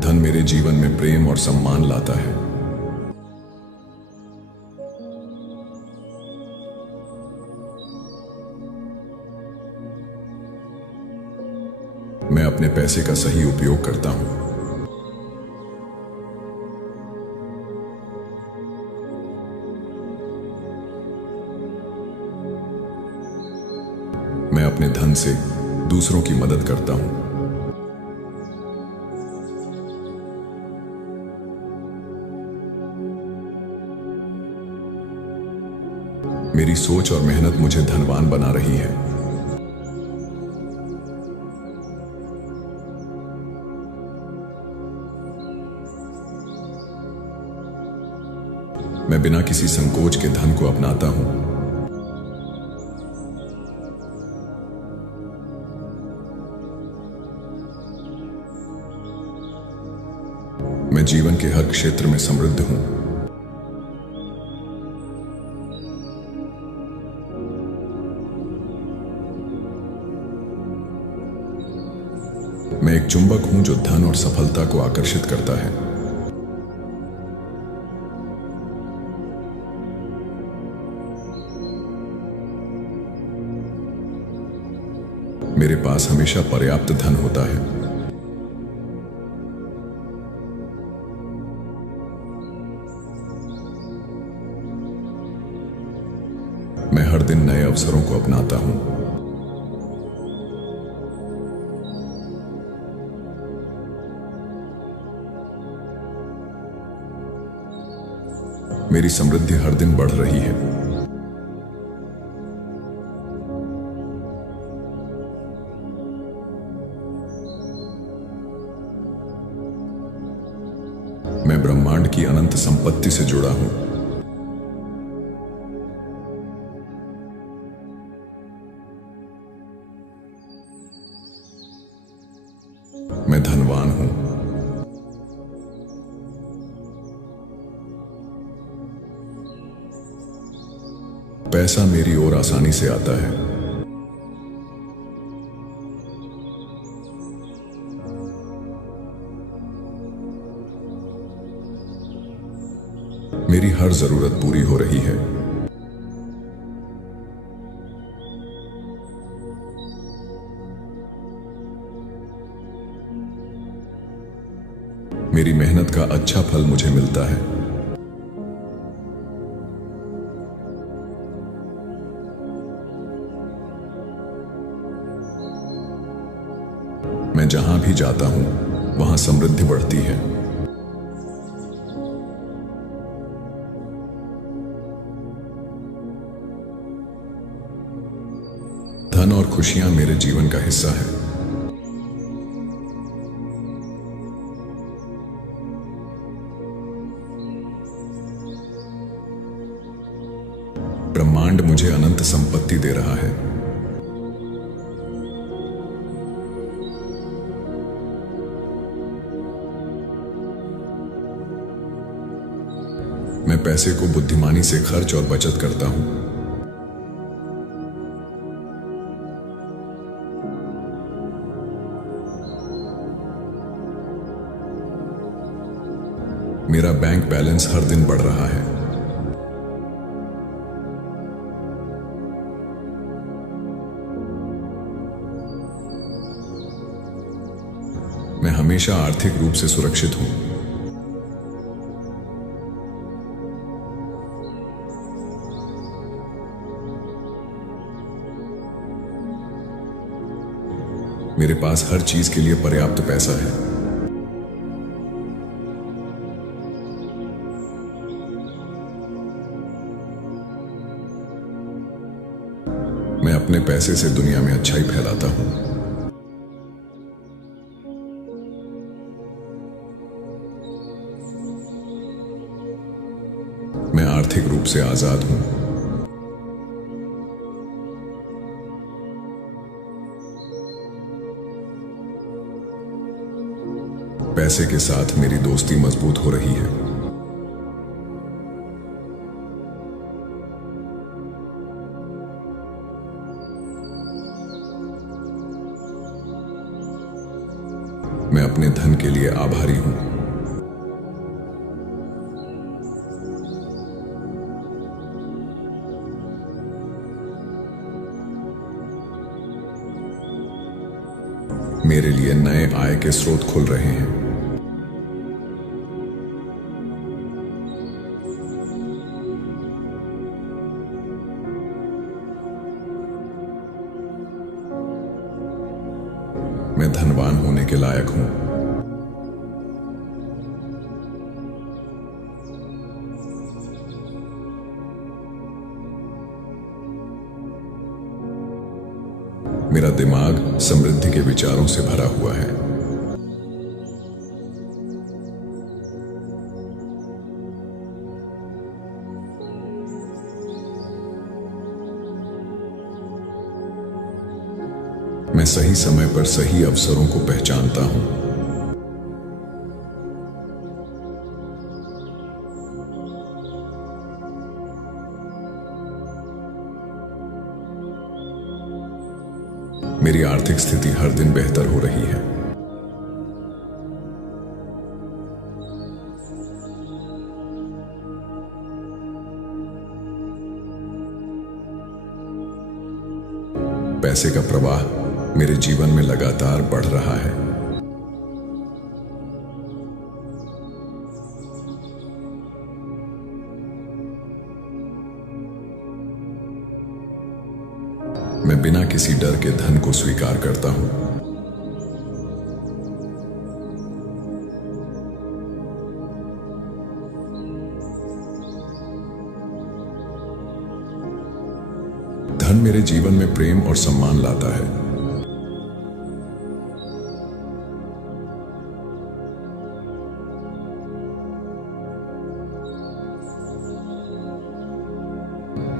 धन मेरे जीवन में प्रेम और सम्मान लाता है। मैं अपने पैसे का सही उपयोग करता हूं। मैं अपने धन से दूसरों की मदद करता हूं। मेरी सोच और मेहनत मुझे धनवान बना रही है। मैं बिना किसी संकोच के धन को अपनाता हूं। मैं जीवन के हर क्षेत्र में समृद्ध हूं। मैं एक चुंबक हूं जो धन और सफलता को आकर्षित करता है। मेरे पास हमेशा पर्याप्त धन होता है। मैं हर दिन नए अवसरों को अपनाता हूं। मेरी समृद्धि हर दिन बढ़ रही है। मैं ब्रह्मांड की अनंत संपत्ति से जुड़ा हूं। मैं धनवान हूं। पैसा मेरी ओर आसानी से आता है। मेरी हर जरूरत पूरी हो रही है। मेरी मेहनत का अच्छा फल मुझे मिलता है। मैं जहां भी जाता हूं वहां समृद्धि बढ़ती है। धन और खुशियां मेरे जीवन का हिस्सा है। ब्रह्मांड मुझे अनंत संपत्ति दे रहा है। मैं पैसे को बुद्धिमानी से खर्च और बचत करता हूं। मेरा बैंक बैलेंस हर दिन बढ़ रहा है। मैं हमेशा आर्थिक रूप से सुरक्षित हूं। मेरे पास हर चीज के लिए पर्याप्त पैसा है। मैं अपने पैसे से दुनिया में अच्छाई फैलाता हूं। मैं आर्थिक रूप से आजाद हूं। पैसे के साथ मेरी दोस्ती मजबूत हो रही है। मैं अपने धन के लिए आभारी हूं। मेरे लिए नए आय के स्रोत खुल रहे हैं। मैं धनवान होने के लायक हूं। मेरा दिमाग समृद्धि के विचारों से भरा हुआ है। मैं सही समय पर सही अवसरों को पहचानता हूं। मेरी आर्थिक स्थिति हर दिन बेहतर हो रही है। पैसे का प्रवाह मेरे जीवन में लगातार बढ़ रहा है। मैं बिना किसी डर के धन को स्वीकार करता हूं। धन मेरे जीवन में प्रेम और सम्मान लाता है।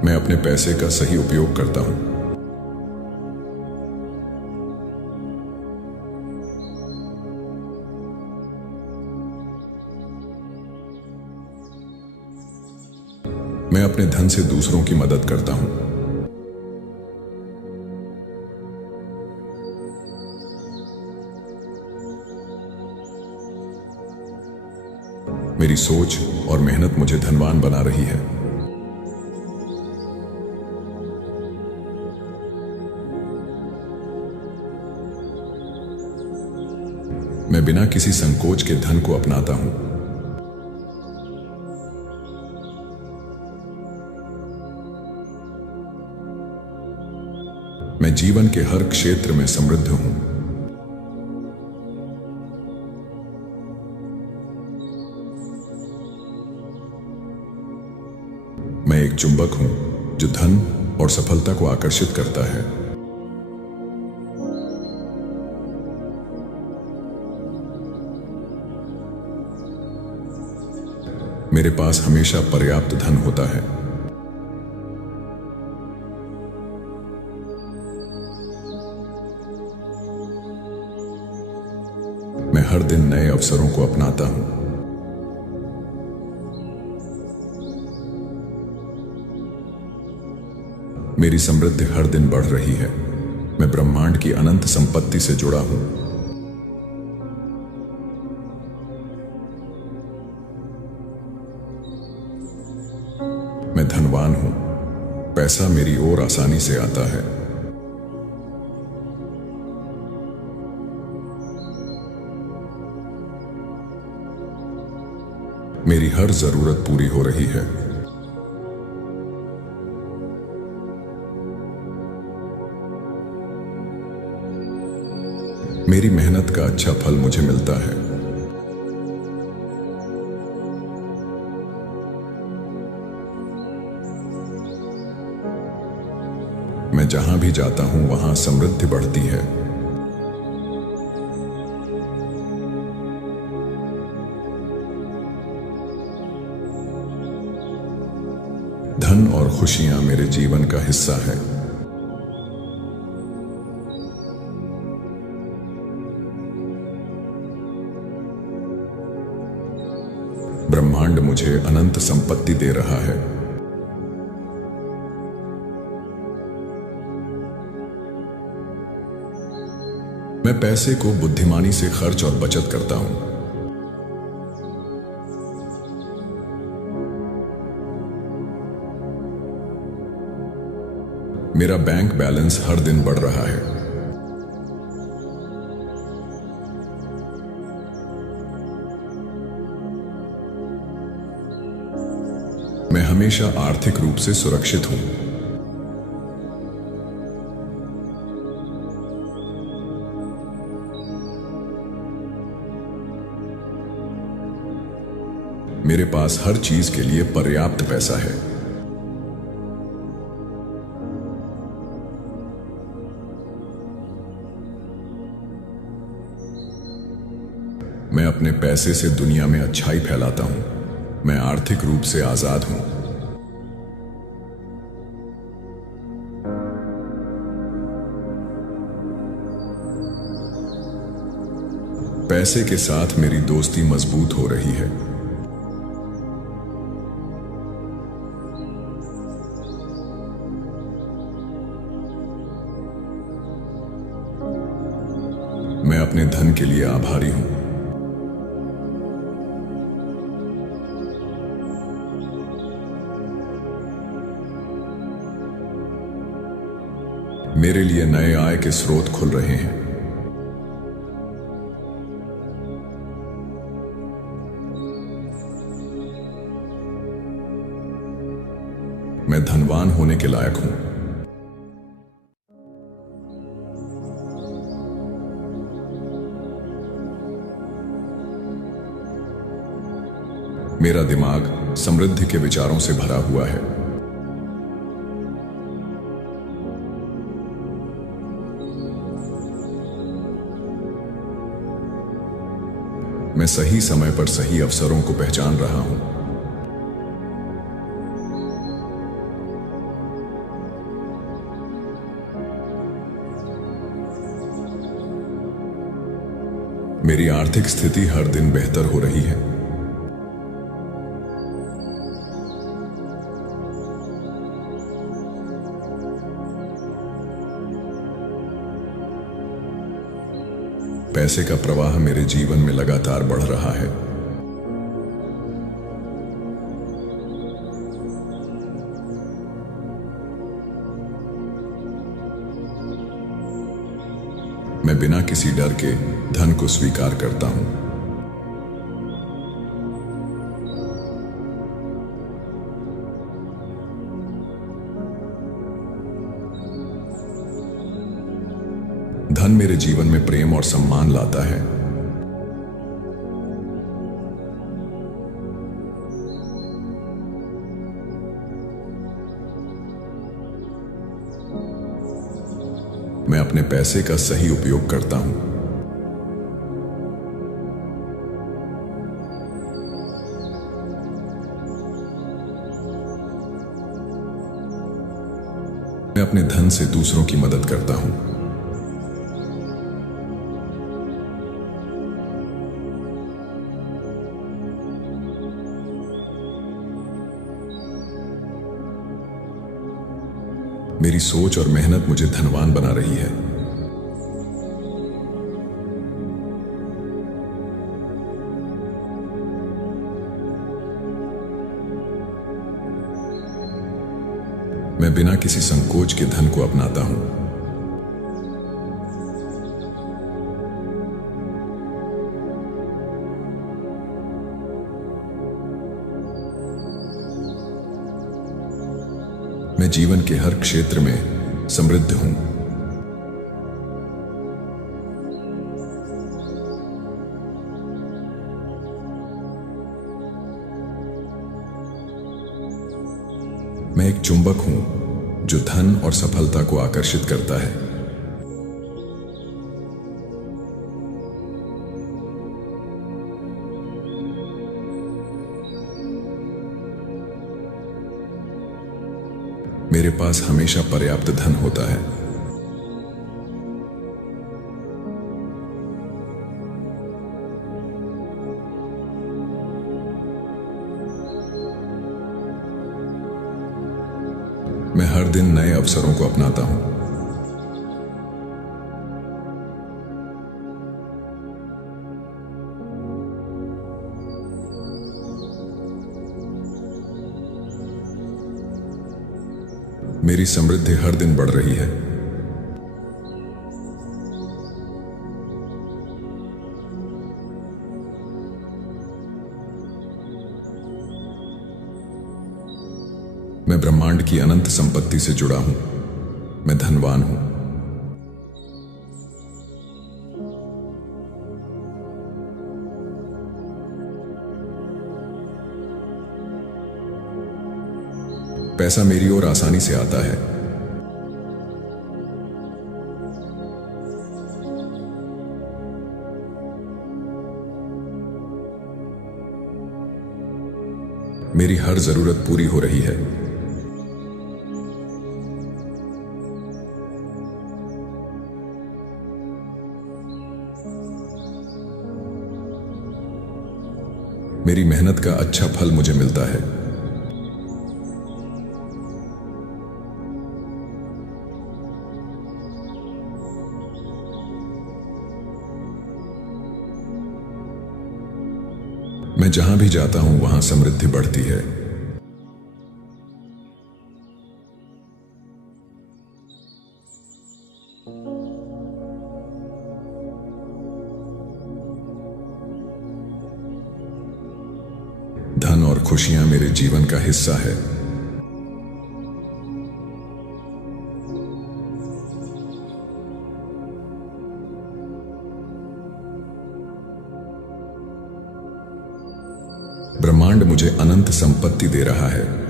मैं अपने पैसे का सही उपयोग करता हूं। मैं अपने धन से दूसरों की मदद करता हूं। मेरी सोच और मेहनत मुझे धनवान बना रही है। मैं बिना किसी संकोच के धन को अपनाता हूं। मैं जीवन के हर क्षेत्र में समृद्ध हूं। मैं एक चुंबक हूं जो धन और सफलता को आकर्षित करता है। मेरे पास हमेशा पर्याप्त धन होता है। मैं हर दिन नए अवसरों को अपनाता हूं। मेरी समृद्धि हर दिन बढ़ रही है। मैं ब्रह्मांड की अनंत संपत्ति से जुड़ा हूं। मैं धनवान हूं। पैसा मेरी ओर आसानी से आता है। मेरी हर जरूरत पूरी हो रही है। मेरी मेहनत का अच्छा फल मुझे मिलता है। मैं जहां भी जाता हूं वहां समृद्धि बढ़ती है। धन और खुशियां मेरे जीवन का हिस्सा है। ब्रह्मांड मुझे अनंत संपत्ति दे रहा है। मैं पैसे को बुद्धिमानी से खर्च और बचत करता हूं। मेरा बैंक बैलेंस हर दिन बढ़ रहा है। मैं हमेशा आर्थिक रूप से सुरक्षित हूं। मेरे पास हर चीज के लिए पर्याप्त पैसा है। मैं अपने पैसे से दुनिया में अच्छाई फैलाता हूं। मैं आर्थिक रूप से आजाद हूं। पैसे के साथ मेरी दोस्ती मजबूत हो रही है। मैं अपने धन के लिए आभारी हूं। मेरे लिए नए आय के स्रोत खुल रहे हैं। मैं धनवान होने के लायक हूं। मेरा दिमाग समृद्धि के विचारों से भरा हुआ है। मैं सही समय पर सही अवसरों को पहचान रहा हूं। मेरी आर्थिक स्थिति हर दिन बेहतर हो रही है। पैसे का प्रवाह मेरे जीवन में लगातार बढ़ रहा है। मैं बिना किसी डर के धन को स्वीकार करता हूं। धन मेरे जीवन में प्रेम और सम्मान लाता है। मैं अपने पैसे का सही उपयोग करता हूं। मैं अपने धन से दूसरों की मदद करता हूं। मेरी सोच और मेहनत मुझे धनवान बना रही है। मैं बिना किसी संकोच के धन को अपनाता हूं। मैं जीवन के हर क्षेत्र में समृद्ध हूं। मैं एक चुंबक हूं जो धन और सफलता को आकर्षित करता है। मेरे पास हमेशा पर्याप्त धन होता है। मैं हर दिन नए अवसरों को अपनाता हूं। मेरी समृद्धि हर दिन बढ़ रही है। मैं ब्रह्मांड की अनंत संपत्ति से जुड़ा हूं। मैं धनवान हूं। पैसा मेरी ओर आसानी से आता है। मेरी हर जरूरत पूरी हो रही है। मेरी मेहनत का अच्छा फल मुझे मिलता है। मैं जहां भी जाता हूं वहां समृद्धि बढ़ती है। खुशियां मेरे जीवन का हिस्सा है। ब्रह्मांड मुझे अनंत संपत्ति दे रहा है।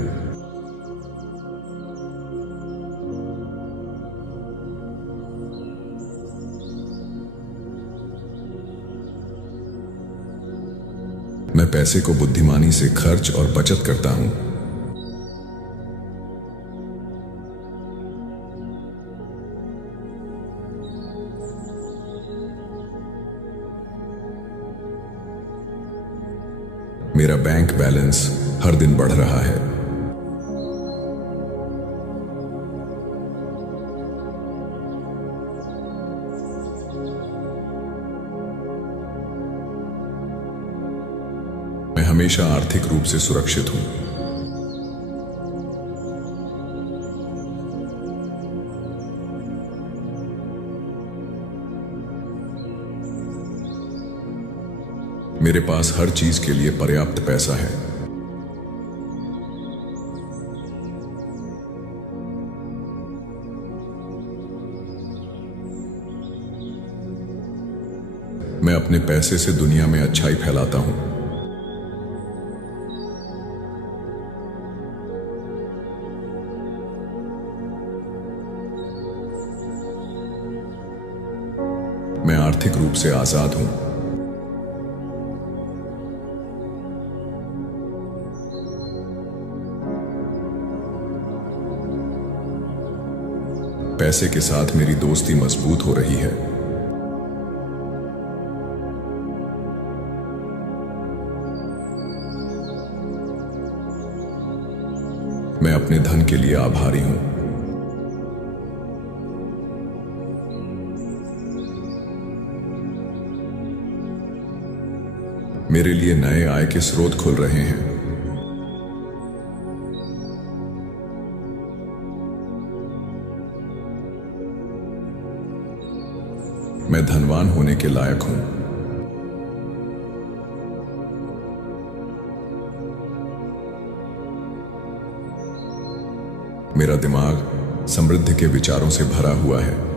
मैं पैसे को बुद्धिमानी से खर्च और बचत करता हूं। मेरा बैंक बैलेंस हर दिन बढ़ रहा है। मैं हमेशा आर्थिक रूप से सुरक्षित हूं। मेरे पास हर चीज के लिए पर्याप्त पैसा है। मैं अपने पैसे से दुनिया में अच्छाई फैलाता हूं। मैं आर्थिक रूप से आजाद हूं। पैसे के साथ मेरी दोस्ती मजबूत हो रही है। मैं अपने धन के लिए आभारी हूं। मेरे लिए नए आय के स्रोत खुल रहे हैं। मैं धनवान होने के लायक हूं। मेरा दिमाग समृद्धि के विचारों से भरा हुआ है।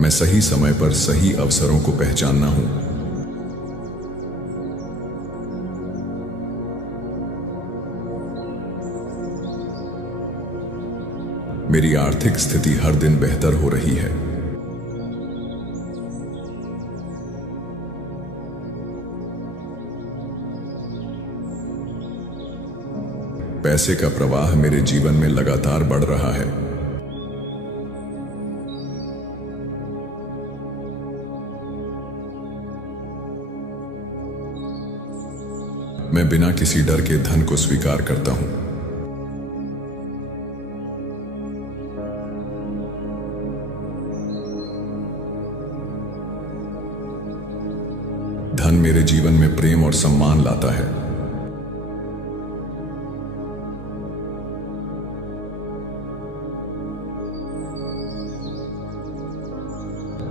मैं सही समय पर सही अवसरों को पहचानना हूं। मेरी आर्थिक स्थिति हर दिन बेहतर हो रही है। पैसे का प्रवाह मेरे जीवन में लगातार बढ़ रहा है। मैं बिना किसी डर के धन को स्वीकार करता हूं। धन मेरे जीवन में प्रेम और सम्मान लाता है।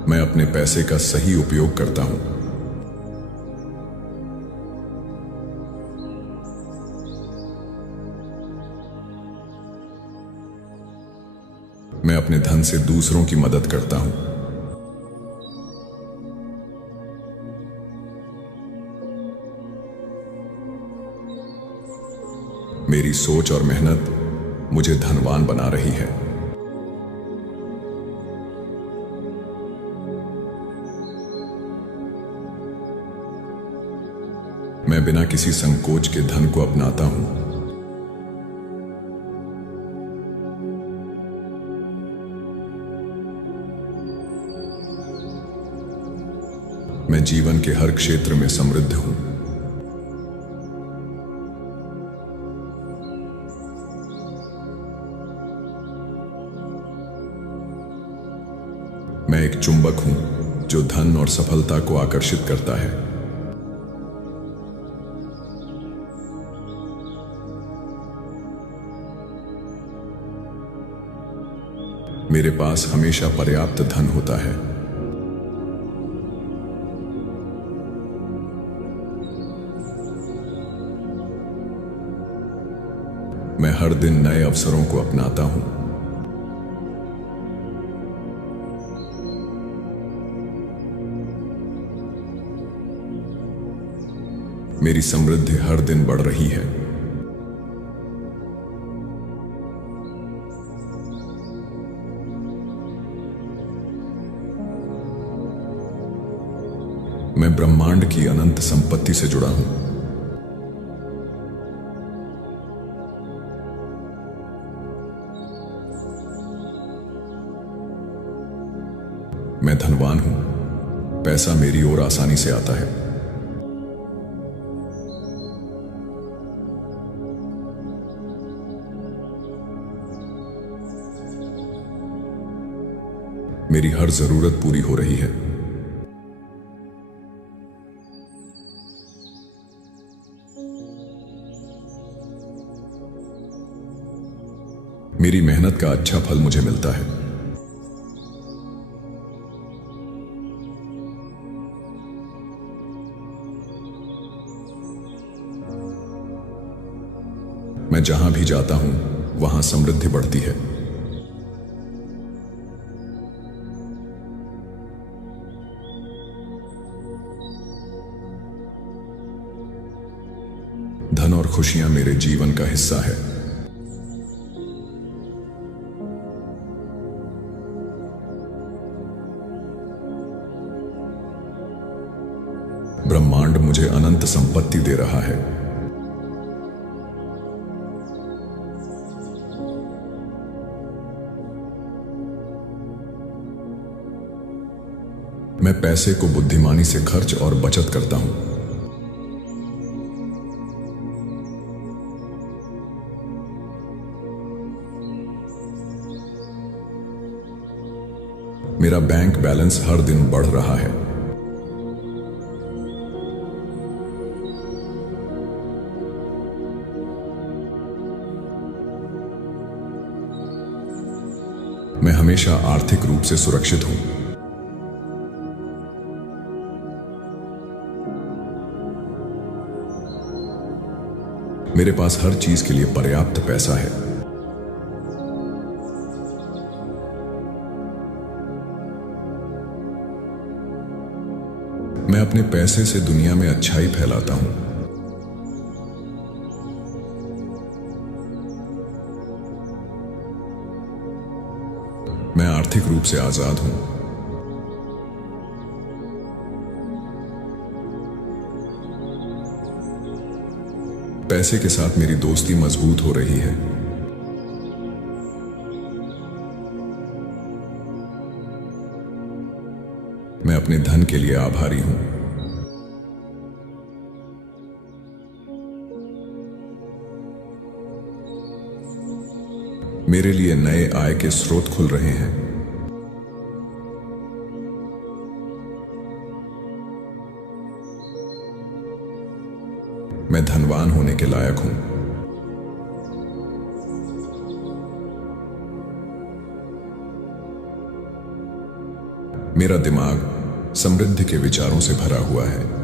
मैं अपने पैसे का सही उपयोग करता हूं। मैं अपने धन से दूसरों की मदद करता हूं। मेरी सोच और मेहनत मुझे धनवान बना रही है। मैं बिना किसी संकोच के धन को अपनाता हूं। मैं जीवन के हर क्षेत्र में समृद्ध हूं। मैं एक चुंबक हूं जो धन और सफलता को आकर्षित करता है। मेरे पास हमेशा पर्याप्त धन होता है। मैं हर दिन नए अवसरों को अपनाता हूं। मेरी समृद्धि हर दिन बढ़ रही है। मैं ब्रह्मांड की अनंत संपत्ति से जुड़ा हूं। मैं धनवान हूं। पैसा मेरी ओर आसानी से आता है। मेरी हर जरूरत पूरी हो रही है। मेरी मेहनत का अच्छा फल मुझे मिलता है। मैं जहां भी जाता हूं वहां समृद्धि बढ़ती है। धन और खुशियां मेरे जीवन का हिस्सा है। ब्रह्मांड मुझे अनंत संपत्ति दे रहा है। मैं पैसे को बुद्धिमानी से खर्च और बचत करता हूं। मेरा बैंक बैलेंस हर दिन बढ़ रहा है। मैं हमेशा आर्थिक रूप से सुरक्षित हूं। मेरे पास हर चीज के लिए पर्याप्त पैसा है। मैं अपने पैसे से दुनिया में अच्छाई फैलाता हूं। मैं आर्थिक रूप से आजाद हूं। पैसे के साथ मेरी दोस्ती मजबूत हो रही है। मैं अपने धन के लिए आभारी हूं। मेरे लिए नए आय के स्रोत खुल रहे हैं। मैं धनवान होने के लायक हूं। मेरा दिमाग समृद्धि के विचारों से भरा हुआ है।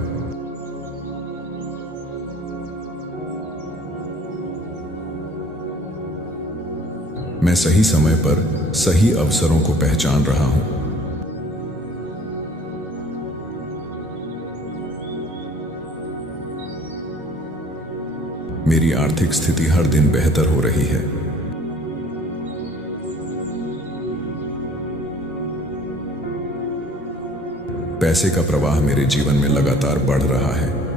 मैं सही समय पर सही अवसरों को पहचान रहा हूं। मेरी आर्थिक स्थिति हर दिन बेहतर हो रही है। पैसे का प्रवाह मेरे जीवन में लगातार बढ़ रहा है।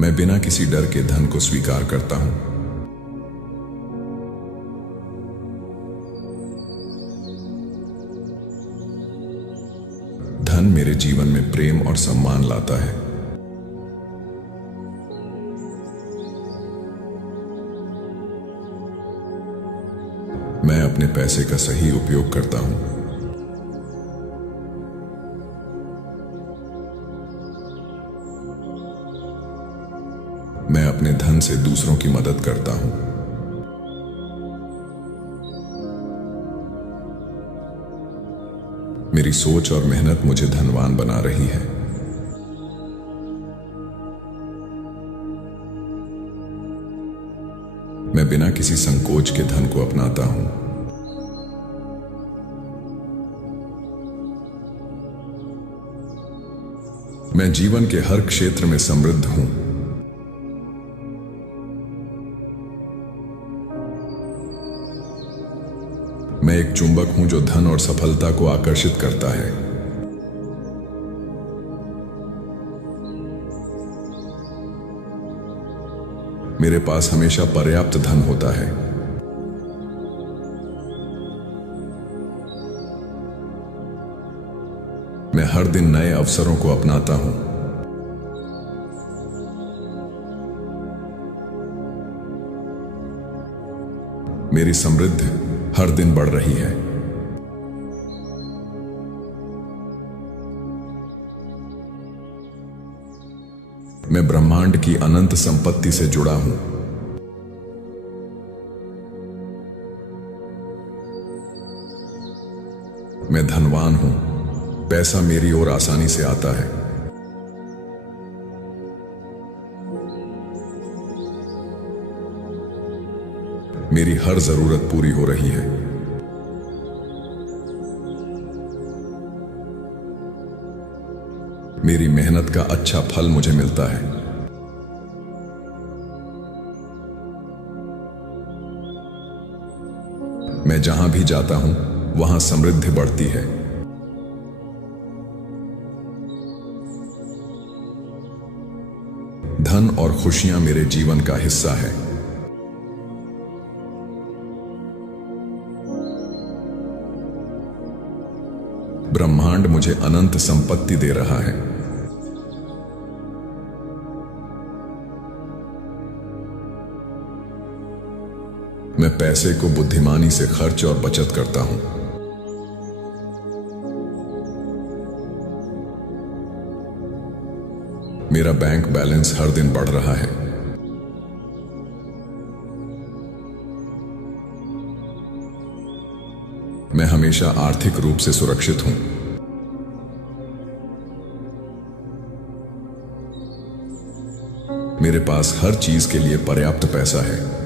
मैं बिना किसी डर के धन को स्वीकार करता हूं। धन मेरे जीवन में प्रेम और सम्मान लाता है। मैं अपने पैसे का सही उपयोग करता हूं। धन से दूसरों की मदद करता हूं। मेरी सोच और मेहनत मुझे धनवान बना रही है। मैं बिना किसी संकोच के धन को अपनाता हूं। मैं जीवन के हर क्षेत्र में समृद्ध हूं। मैं एक चुंबक हूं जो धन और सफलता को आकर्षित करता है। मेरे पास हमेशा पर्याप्त धन होता है। मैं हर दिन नए अवसरों को अपनाता हूं। मेरी समृद्धि हर दिन बढ़ रही है। मैं ब्रह्मांड की अनंत संपत्ति से जुड़ा हूं। मैं धनवान हूं। पैसा मेरी ओर आसानी से आता है। मेरी हर जरूरत पूरी हो रही है। मेरी मेहनत का अच्छा फल मुझे मिलता है। मैं जहां भी जाता हूं वहां समृद्धि बढ़ती है। धन और खुशियां मेरे जीवन का हिस्सा है। ब्रह्मांड मुझे अनंत संपत्ति दे रहा है। मैं पैसे को बुद्धिमानी से खर्च और बचत करता हूं। मेरा बैंक बैलेंस हर दिन बढ़ रहा है। मैं हमेशा आर्थिक रूप से सुरक्षित हूं। मेरे पास हर चीज के लिए पर्याप्त पैसा है।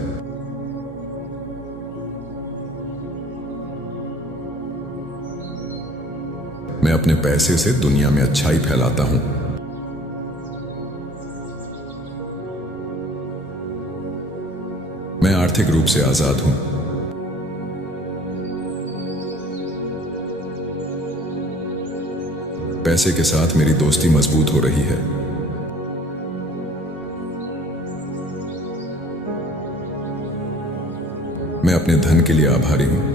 मैं अपने पैसे से दुनिया में अच्छाई फैलाता हूं। मैं आर्थिक रूप से आजाद हूं। पैसे के साथ मेरी दोस्ती मजबूत हो रही है। मैं अपने धन के लिए आभारी हूं।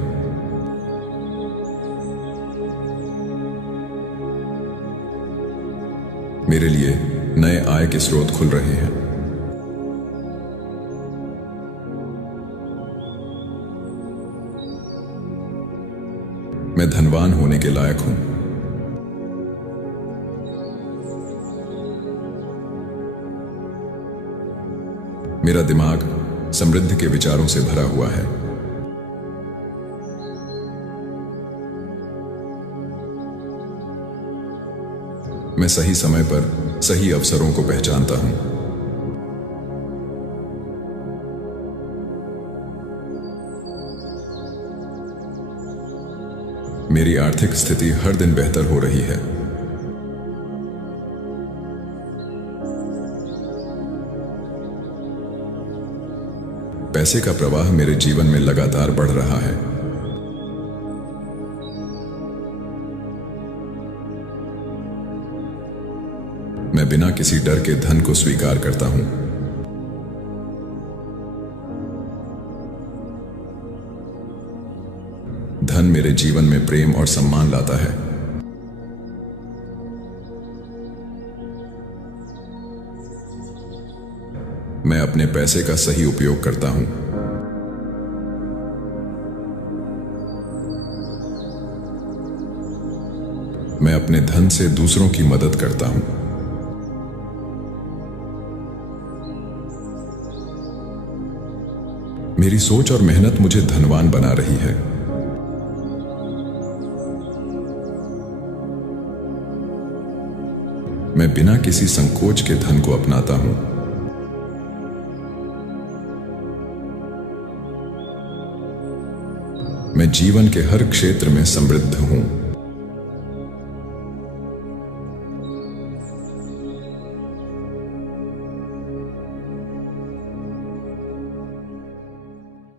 मेरे लिए नए आय के स्रोत खुल रहे हैं। मैं धनवान होने के लायक हूं। मेरा दिमाग समृद्धि के विचारों से भरा हुआ है। मैं सही समय पर सही अवसरों को पहचानता हूं। मेरी आर्थिक स्थिति हर दिन बेहतर हो रही है। पैसे का प्रवाह मेरे जीवन में लगातार बढ़ रहा है। मैं बिना किसी डर के धन को स्वीकार करता हूं। धन मेरे जीवन में प्रेम और सम्मान लाता है। मैं अपने पैसे का सही उपयोग करता हूं। मैं अपने धन से दूसरों की मदद करता हूं। मेरी सोच और मेहनत मुझे धनवान बना रही है। मैं बिना किसी संकोच के धन को अपनाता हूं। मैं जीवन के हर क्षेत्र में समृद्ध हूं।